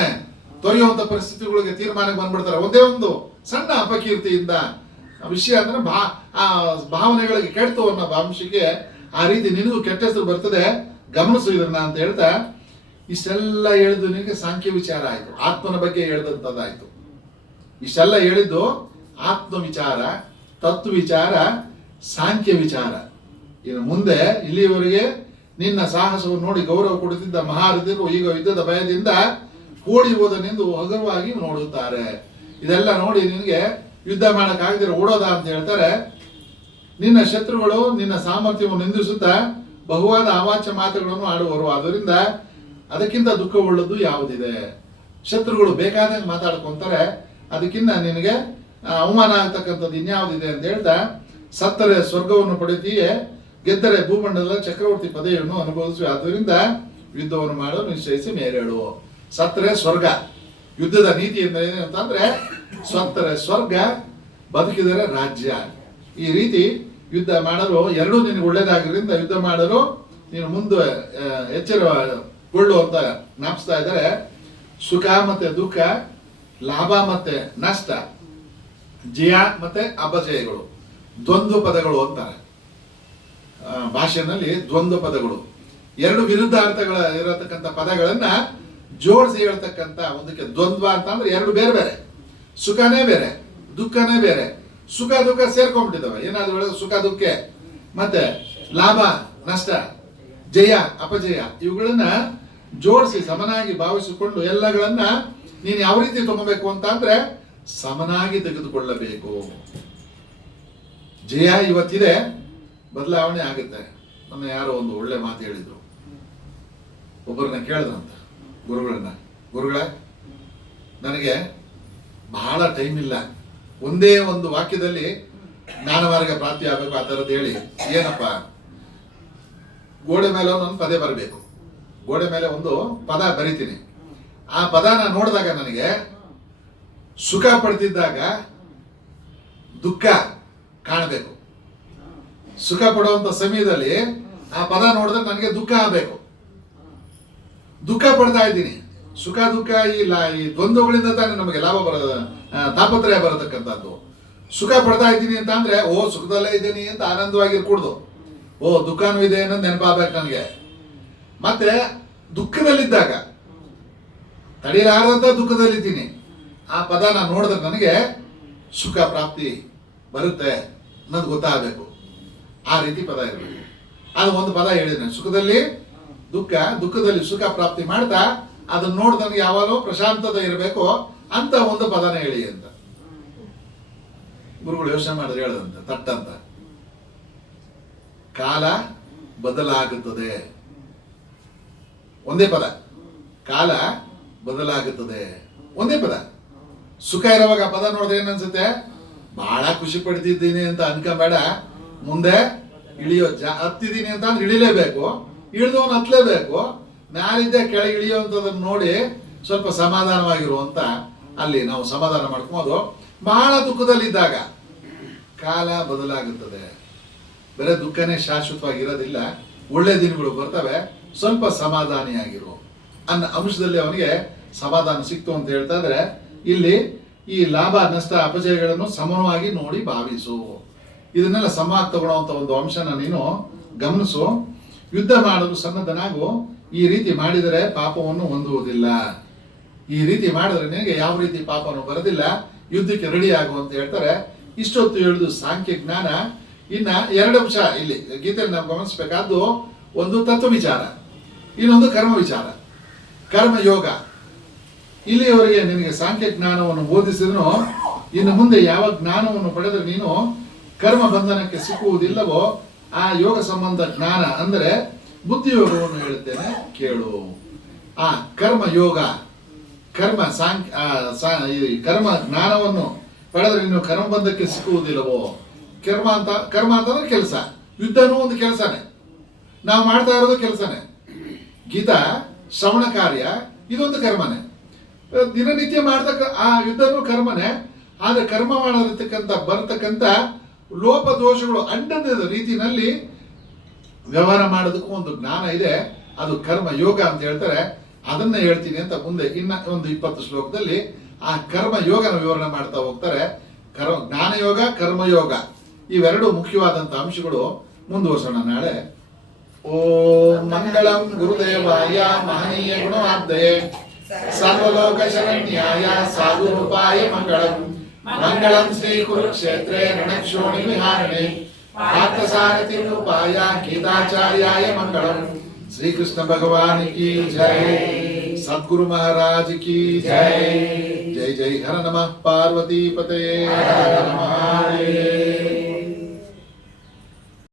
ತೊರೆಯುವಂತ ಪರಿಸ್ಥಿತಿಗಳಿಗೆ ತೀರ್ಮಾನಕ್ಕೆ ಬಂದ್ಬಿಡ್ತಾರೆ ಒಂದೇ ಒಂದು ಸಣ್ಣ ಅಪಕೀರ್ತಿಯಿಂದ. ವಿಷಯ ಅಂದ್ರೆ ಆ ಭಾವನೆಗಳಿಗೆ ಕೆಡ್ತು ಅನ್ನೋ ಅಂಶಕ್ಕೆ ಆ ರೀತಿ ನಿನಗೂ ಕೆಟ್ಟ ಹೆಸರು ಬರ್ತದೆ, ಗಮನಿಸು ಇದನ್ನ ಅಂತ ಹೇಳ್ತಾ, ಇಷ್ಟೆಲ್ಲ ಹೇಳಿದ್ದು ನಿನಗೆ ಸಾಂಖ್ಯ ವಿಚಾರ ಆಯ್ತು, ಆತ್ಮನ ಬಗ್ಗೆ ಹೇಳ್ದಂಥದ್ದಾಯ್ತು. ಇಷ್ಟೆಲ್ಲ ಹೇಳಿದ್ದು ಆತ್ಮ ವಿಚಾರ, ತತ್ವ ವಿಚಾರ, ಸಾಂಖ್ಯ ವಿಚಾರ. ಇನ್ನು ಮುಂದೆ ಇಲ್ಲಿಯವರೆಗೆ ನಿನ್ನ ಸಾಹಸವನ್ನು ನೋಡಿ ಗೌರವ ಕೊಡುತ್ತಿದ್ದ ಮಹಾರಥರು ಈಗ ಯುದ್ಧದ ಭಯದಿಂದ ಓಡಿ ಹೋದನೆಂದು ಹಗುರವಾಗಿ ನೋಡುತ್ತಾರೆ. ಇದೆಲ್ಲ ನೋಡಿ ನಿನಗೆ ಯುದ್ಧ ಮಾಡಕ್ಕಾಗದಿರೋ ಓಡೋದ ಅಂತ ಹೇಳ್ತಾರೆ. ನಿನ್ನ ಶತ್ರುಗಳು ನಿನ್ನ ಸಾಮರ್ಥ್ಯವನ್ನು ನಿಂದಿಸುತ್ತಾ ಬಹುವಾದ ಅವಾಚ್ಯ ಮಾತುಗಳನ್ನು ಆಡುವರು. ಆದ್ದರಿಂದ ಅದಕ್ಕಿಂತ ದುಃಖವುಳ್ಳದ್ದು ಯಾವುದಿದೆ? ಶತ್ರುಗಳು ಬೇಕಾದಂಗೆ ಮಾತಾಡ್ಕೊಂತಾರೆ, ಅದಕ್ಕಿಂತ ನಿನಗೆ ಅವಮಾನ ಆಗ್ತಕ್ಕಂಥದ್ದು ಇನ್ಯಾವುದಿದೆ ಅಂತ ಹೇಳ್ತಾ, ಸತ್ತರೆ ಸ್ವರ್ಗವನ್ನು ಪಡೆಯುತ್ತೀಯೇ, ಗೆದ್ದರೆ ಭೂಮಂಡಲದ ಚಕ್ರವರ್ತಿ ಪದವಿಯನ್ನು ಅನುಭವಿಸುವ. ಆದ್ದರಿಂದ ಯುದ್ಧವನ್ನು ಮಾಡಲು ನಿಶ್ಚಯಿಸಿ ಮೇಲೇಳು. ಸತ್ತರೆ ಸ್ವರ್ಗ. ಯುದ್ಧದ ನೀತಿ ಎಂದರೆ ಅಂತಂದ್ರೆ ಸತ್ತರೆ ಸ್ವರ್ಗ, ಬದುಕಿದರೆ ರಾಜ್ಯ. ಈ ರೀತಿ ಯುದ್ಧ ಮಾಡಲು ಎರಡೂ ನಿನಗೆ ಒಳ್ಳೇದಾಗಿರೋದ್ರಿಂದ ಯುದ್ಧ ಮಾಡಲು ನೀನು ಮುಂದೆ ಎಚ್ಚರಗೊಳ್ಳು ಅಂತ ಜ್ಞಾಪಿಸ್ತಾ ಇದ್ದಾರೆ. ಸುಖ ಮತ್ತೆ ದುಃಖ, ಲಾಭ ಮತ್ತೆ ನಷ್ಟ, ಜಯ ಮತ್ತೆ ಅಪಜಯಗಳು ದ್ವಂದ್ವ ಪದಗಳು ಅಂತಾರೆ ಭಾಷೆನಲ್ಲಿ. ದ್ವಂದ್ವ ಪದಗಳು ಎರಡು ವಿರುದ್ಧ ಅರ್ಥಗಳ ಇರತಕ್ಕಂಥ ಪದಗಳನ್ನ ಜೋಡಿಸಿ ಹೇಳ್ತಕ್ಕಂಥ ಒಂದಕ್ಕೆ ದ್ವಂದ್ವ ಅಂತ ಅಂದ್ರೆ ಎರಡು ಬೇರೆ ಬೇರೆ. ಸುಖನೇ ಬೇರೆ, ದುಃಖನೇ ಬೇರೆ. ಸುಖ ದುಃಖ ಸೇರ್ಕೊಂಡ್ಬಿಟ್ಟಿದ್ದಾವೆ. ಏನಾದ್ರು ಹೇಳಿದ್ರೆ ಸುಖ ದುಃಖ, ಮತ್ತೆ ಲಾಭ ನಷ್ಟ, ಜಯ ಅಪಜಯ, ಇವುಗಳನ್ನ ಜೋಡಿಸಿ ಸಮನಾಗಿ ಭಾವಿಸಿಕೊಂಡು ಎಲ್ಲಗಳನ್ನ ನೀನು ಯಾವ ರೀತಿ ತಗೋಬೇಕು ಅಂತ ಅಂದ್ರೆ ಸಮನಾಗಿ ತೆಗೆದುಕೊಳ್ಳಬೇಕು. ಜಯ ಇವತ್ತಿದೆ, ಬದಲಾವಣೆ ಆಗುತ್ತೆ. ನನ್ನ ಯಾರೋ ಒಂದು ಒಳ್ಳೆ ಮಾತು ಹೇಳಿದ್ರು. ಒಬ್ಬರನ್ನ ಕೇಳಿದ್ರಂತ ಗುರುಗಳೇ, ನನಗೆ ಬಹಳ ಟೈಮ್ ಇಲ್ಲ, ಒಂದೇ ಒಂದು ವಾಕ್ಯದಲ್ಲಿ ಜ್ಞಾನಮಾರ್ಗ ಪ್ರಾಪ್ತಿ ಆಗಬೇಕು ಆ ಥರದ್ದು ಹೇಳಿ. ಏನಪ್ಪ? ಗೋಡೆ ಮೇಲೆ ಒಂದು ಪದ ಬರಬೇಕು, ಗೋಡೆ ಮೇಲೆ ಒಂದು ಪದ ಬರಿತೀನಿ. ಆ ಪದನ ನೋಡಿದಾಗ ನನಗೆ ಸುಖ ಪಡ್ತಿದ್ದಾಗ ದುಃಖ ಕಾಣಬೇಕು. ಸುಖ ಪಡುವಂತ ಸಮಯದಲ್ಲಿ ಆ ಪದ ನೋಡಿದ್ರೆ ನನಗೆ ದುಃಖ ಆಗಬೇಕು. ದುಃಖ ಪಡ್ತಾ ಇದ್ದೀನಿ, ಸುಖ ದುಃಖ ಈ ದ್ವಂದ್ವಗಳಿಂದ ತಾನೇ ನಮಗೆ ಲಾಭ ತಾಪತ್ರಯ ಬರತಕ್ಕಂಥದ್ದು. ಸುಖ ಪಡ್ತಾ ಇದ್ದೀನಿ ಅಂತ ಅಂದ್ರೆ ಓ ಸುಖದಲ್ಲೇ ಇದ್ದೀನಿ ಅಂತ ಆನಂದವಾಗಿರ್ಕೂಡ್ದು, ಓ ದುಃಖನೂ ಇದೆ ಅನ್ನೋದು ನೆನಪಾಗಬೇಕು ನನಗೆ. ಮತ್ತೆ ದುಃಖದಲ್ಲಿದ್ದಾಗ, ತಡೆಯಲಾರದಂತ ದುಃಖದಲ್ಲಿದ್ದೀನಿ, ಆ ಪದ ನಾನು ನೋಡಿದ್ರೆ ನನಗೆ ಸುಖ ಪ್ರಾಪ್ತಿ ಬರುತ್ತೆ ಅನ್ನೋದು ಗೊತ್ತಾಗಬೇಕು. ಆ ರೀತಿ ಪದ ಇರಬೇಕು. ಅದು ಒಂದು ಪದ ಹೇಳಿದ್ರೆ, ಸುಖದಲ್ಲಿ ದುಃಖ, ದುಃಖದಲ್ಲಿ ಸುಖ ಪ್ರಾಪ್ತಿ ಮಾಡ್ತಾ ಅದನ್ನ ನೋಡಿ ನನಗೆ ಯಾವಾಗಲೂ ಪ್ರಶಾಂತತೆ ಇರಬೇಕು ಅಂತ ಒಂದು ಪದನ ಹೇಳಿ ಅಂತ ಗುರುಗಳು ಯೋಚನೆ ಮಾಡಿದ್ರೆ ಹೇಳದಂತ ತಟ್ಟಂತ. ಕಾಲ ಬದಲಾಗುತ್ತದೆ, ಒಂದೇ ಪದ. ಕಾಲ ಬದಲಾಗುತ್ತದೆ, ಒಂದೇ ಪದ. ಸುಖ ಇರುವಾಗ ಪದ ನೋಡಿದ್ರೆ ಏನನ್ಸುತ್ತೆ, ಬಹಳ ಖುಷಿ ಪಡ್ತಿದ್ದೀನಿ ಅಂತ ಅನ್ಕೊಂಬೇಡ. ಮುಂದೆ ಹತ್ತಿದ್ದೀನಿ ಅಂತ ಅಂದ್ರೆ ಇಳಿಲೇಬೇಕು, ಇಳಿದವನು ಹತ್ಲೇಬೇಕು. ನಾಳಿದ್ದೆ ಕೆಳಗೆ ಇಳಿಯುವಂಥದ್ದನ್ನು ನೋಡಿ ಸ್ವಲ್ಪ ಸಮಾಧಾನವಾಗಿರುವಂತ ಅಲ್ಲಿ ನಾವು ಸಮಾಧಾನ ಮಾಡ್ಕೊಂಡು, ಬಹಳ ದುಃಖದಲ್ಲಿದ್ದಾಗ ಕಾಲ ಬದಲಾಗುತ್ತದೆ. ಬೇರೆ ದುಃಖನೇ ಶಾಶ್ವತವಾಗಿರೋದಿಲ್ಲ, ಒಳ್ಳೆ ದಿನಗಳು ಬರ್ತವೆ, ಸ್ವಲ್ಪ ಸಮಾಧಾನಿಯಾಗಿರು ಅನ್ನೋ ಅಂಶದಲ್ಲಿ ಅವನಿಗೆ ಸಮಾಧಾನ ಸಿಕ್ತು ಅಂತ ಹೇಳ್ತಾ ಇದ್ರೆ, ಇಲ್ಲಿ ಈ ಲಾಭ ನಷ್ಟ ಅಪಜಯಗಳನ್ನು ಸಮವಾಗಿ ನೋಡಿ ಭಾವಿಸು. ಇದನ್ನೆಲ್ಲ ಸಮಾಗಿ ತಗೊಳ್ಳುವಂತ ಒಂದು ಅಂಶನ ನೀನು ಗಮನಿಸು. ಯುದ್ಧ ಮಾಡಲು ಸನ್ನದ್ಧನಾಗು. ಈ ರೀತಿ ಮಾಡಿದರೆ ಪಾಪವನ್ನು ಹೊಂದುವುದಿಲ್ಲ. ಈ ರೀತಿ ಮಾಡಿದ್ರೆ ನಿನಗೆ ಯಾವ ರೀತಿ ಪಾಪವನ್ನು ಬರೋದಿಲ್ಲ. ಯುದ್ಧಕ್ಕೆ ರೆಡಿ ಆಗು ಅಂತ ಹೇಳ್ತಾರೆ. ಇಷ್ಟೊತ್ತು ಹೇಳಿದು ಸಾಂಖ್ಯ ಜ್ಞಾನ. ಇನ್ನ ಎರಡು ಅಂಶ ಇಲ್ಲಿ ಗೀತೆಯಲ್ಲಿ ನಾವು ಗಮನಿಸಬೇಕಾದ್ದು, ಒಂದು ತತ್ವ ವಿಚಾರ, ಇನ್ನೊಂದು ಕರ್ಮ ವಿಚಾರ, ಕರ್ಮ ಯೋಗ. ಇಲ್ಲಿಯವರೆಗೆ ನಿನಗೆ ಸಾಂಖ್ಯ ಜ್ಞಾನವನ್ನು ಬೋಧಿಸಿದ್ರು, ಇನ್ನು ಮುಂದೆ ಯಾವ ಜ್ಞಾನವನ್ನು ಪಡೆದರೆ ನೀನು ಕರ್ಮ ಬಂಧನಕ್ಕೆ ಸಿಕ್ಕುವುದಿಲ್ಲವೋ ಆ ಯೋಗ ಸಂಬಂಧ ಜ್ಞಾನ ಅಂದರೆ ಬುದ್ಧಿಯೋಗವನ್ನು ಹೇಳುತ್ತೇನೆ ಕೇಳು. ಆ ಕರ್ಮ ಯೋಗ, ಕರ್ಮ ಕರ್ಮ ಜ್ಞಾನವನ್ನು ಪಡೆದ್ರೆ ನೀನು ಕರ್ಮ ಬಂಧಕ್ಕೆ ಸಿಕ್ಕುವುದಿಲ್ಲವೋ. ಕರ್ಮ ಅಂತಂದ್ರೆ ಕೆಲಸ. ಯುದ್ಧನೂ ಒಂದು ಕೆಲಸನೇ, ನಾವು ಮಾಡ್ತಾ ಇರೋದು ಕೆಲಸನೇ. ಗೀತಾ ಶ್ರವಣ ಕಾರ್ಯ ಇದೊಂದು ಕರ್ಮನೇ. ದಿನನಿತ್ಯ ಮಾಡ್ತಕ್ಕ ಆ ಯುದ್ಧನೂ ಕರ್ಮನೇ. ಆದ್ರೆ ಕರ್ಮ ಬರತಕ್ಕಂಥ ಲೋಪ ದೋಷಗಳು ಅಂಟದ ರೀತಿಯಲ್ಲಿ ವ್ಯವಹಾರ ಮಾಡೋದಕ್ಕೂ ಒಂದು ಜ್ಞಾನ ಇದೆ. ಅದು ಕರ್ಮ ಯೋಗ ಅಂತ ಹೇಳ್ತಾರೆ. ಅದನ್ನ ಹೇಳ್ತೀನಿ ಅಂತ ಮುಂದೆ ಇನ್ನ ಒಂದು 20 ಶ್ಲೋಕದಲ್ಲಿ ಆ ಕರ್ಮ ಯೋಗನ ವಿವರಣೆ ಮಾಡ್ತಾ ಹೋಗ್ತಾರೆ. ಜ್ಞಾನ ಯೋಗ, ಕರ್ಮಯೋಗ ಇವೆರಡು ಮುಖ್ಯವಾದಂತ ಅಂಶಗಳು. ಮುಂದುವರ್ಸೋಣ ನಾಳೆ. ಓಂ ಮಂಗಳಂ ಗುರುದೇವಾಯ ಮಹನೀಯ ಗುಣವಾಬ್ಧಯೇ ಸರ್ವಲೋಕ ಶರಣ್ಯಾಯ ಸಾಧುರೂಪಾಯ ಮಂಗಳಂ. ಮಂಗಳಂ ಶ್ರೀ ಕುರುಕ್ಷೇತ್ರೇ ರಣಕ್ಷೋಣಿ ವಿಹಾರಣೆ ಪಾರ್ಥಸಾರಥಿ ರೂಪಾಯ ಗೀತಾಚಾರ್ಯಾಯ ಮಂಗಳಂ. श्री कृष्ण भगवान की जय, सद्गुरु महाराज की जय. जय जय हर नमः पार्वती पते हर हर महादेव.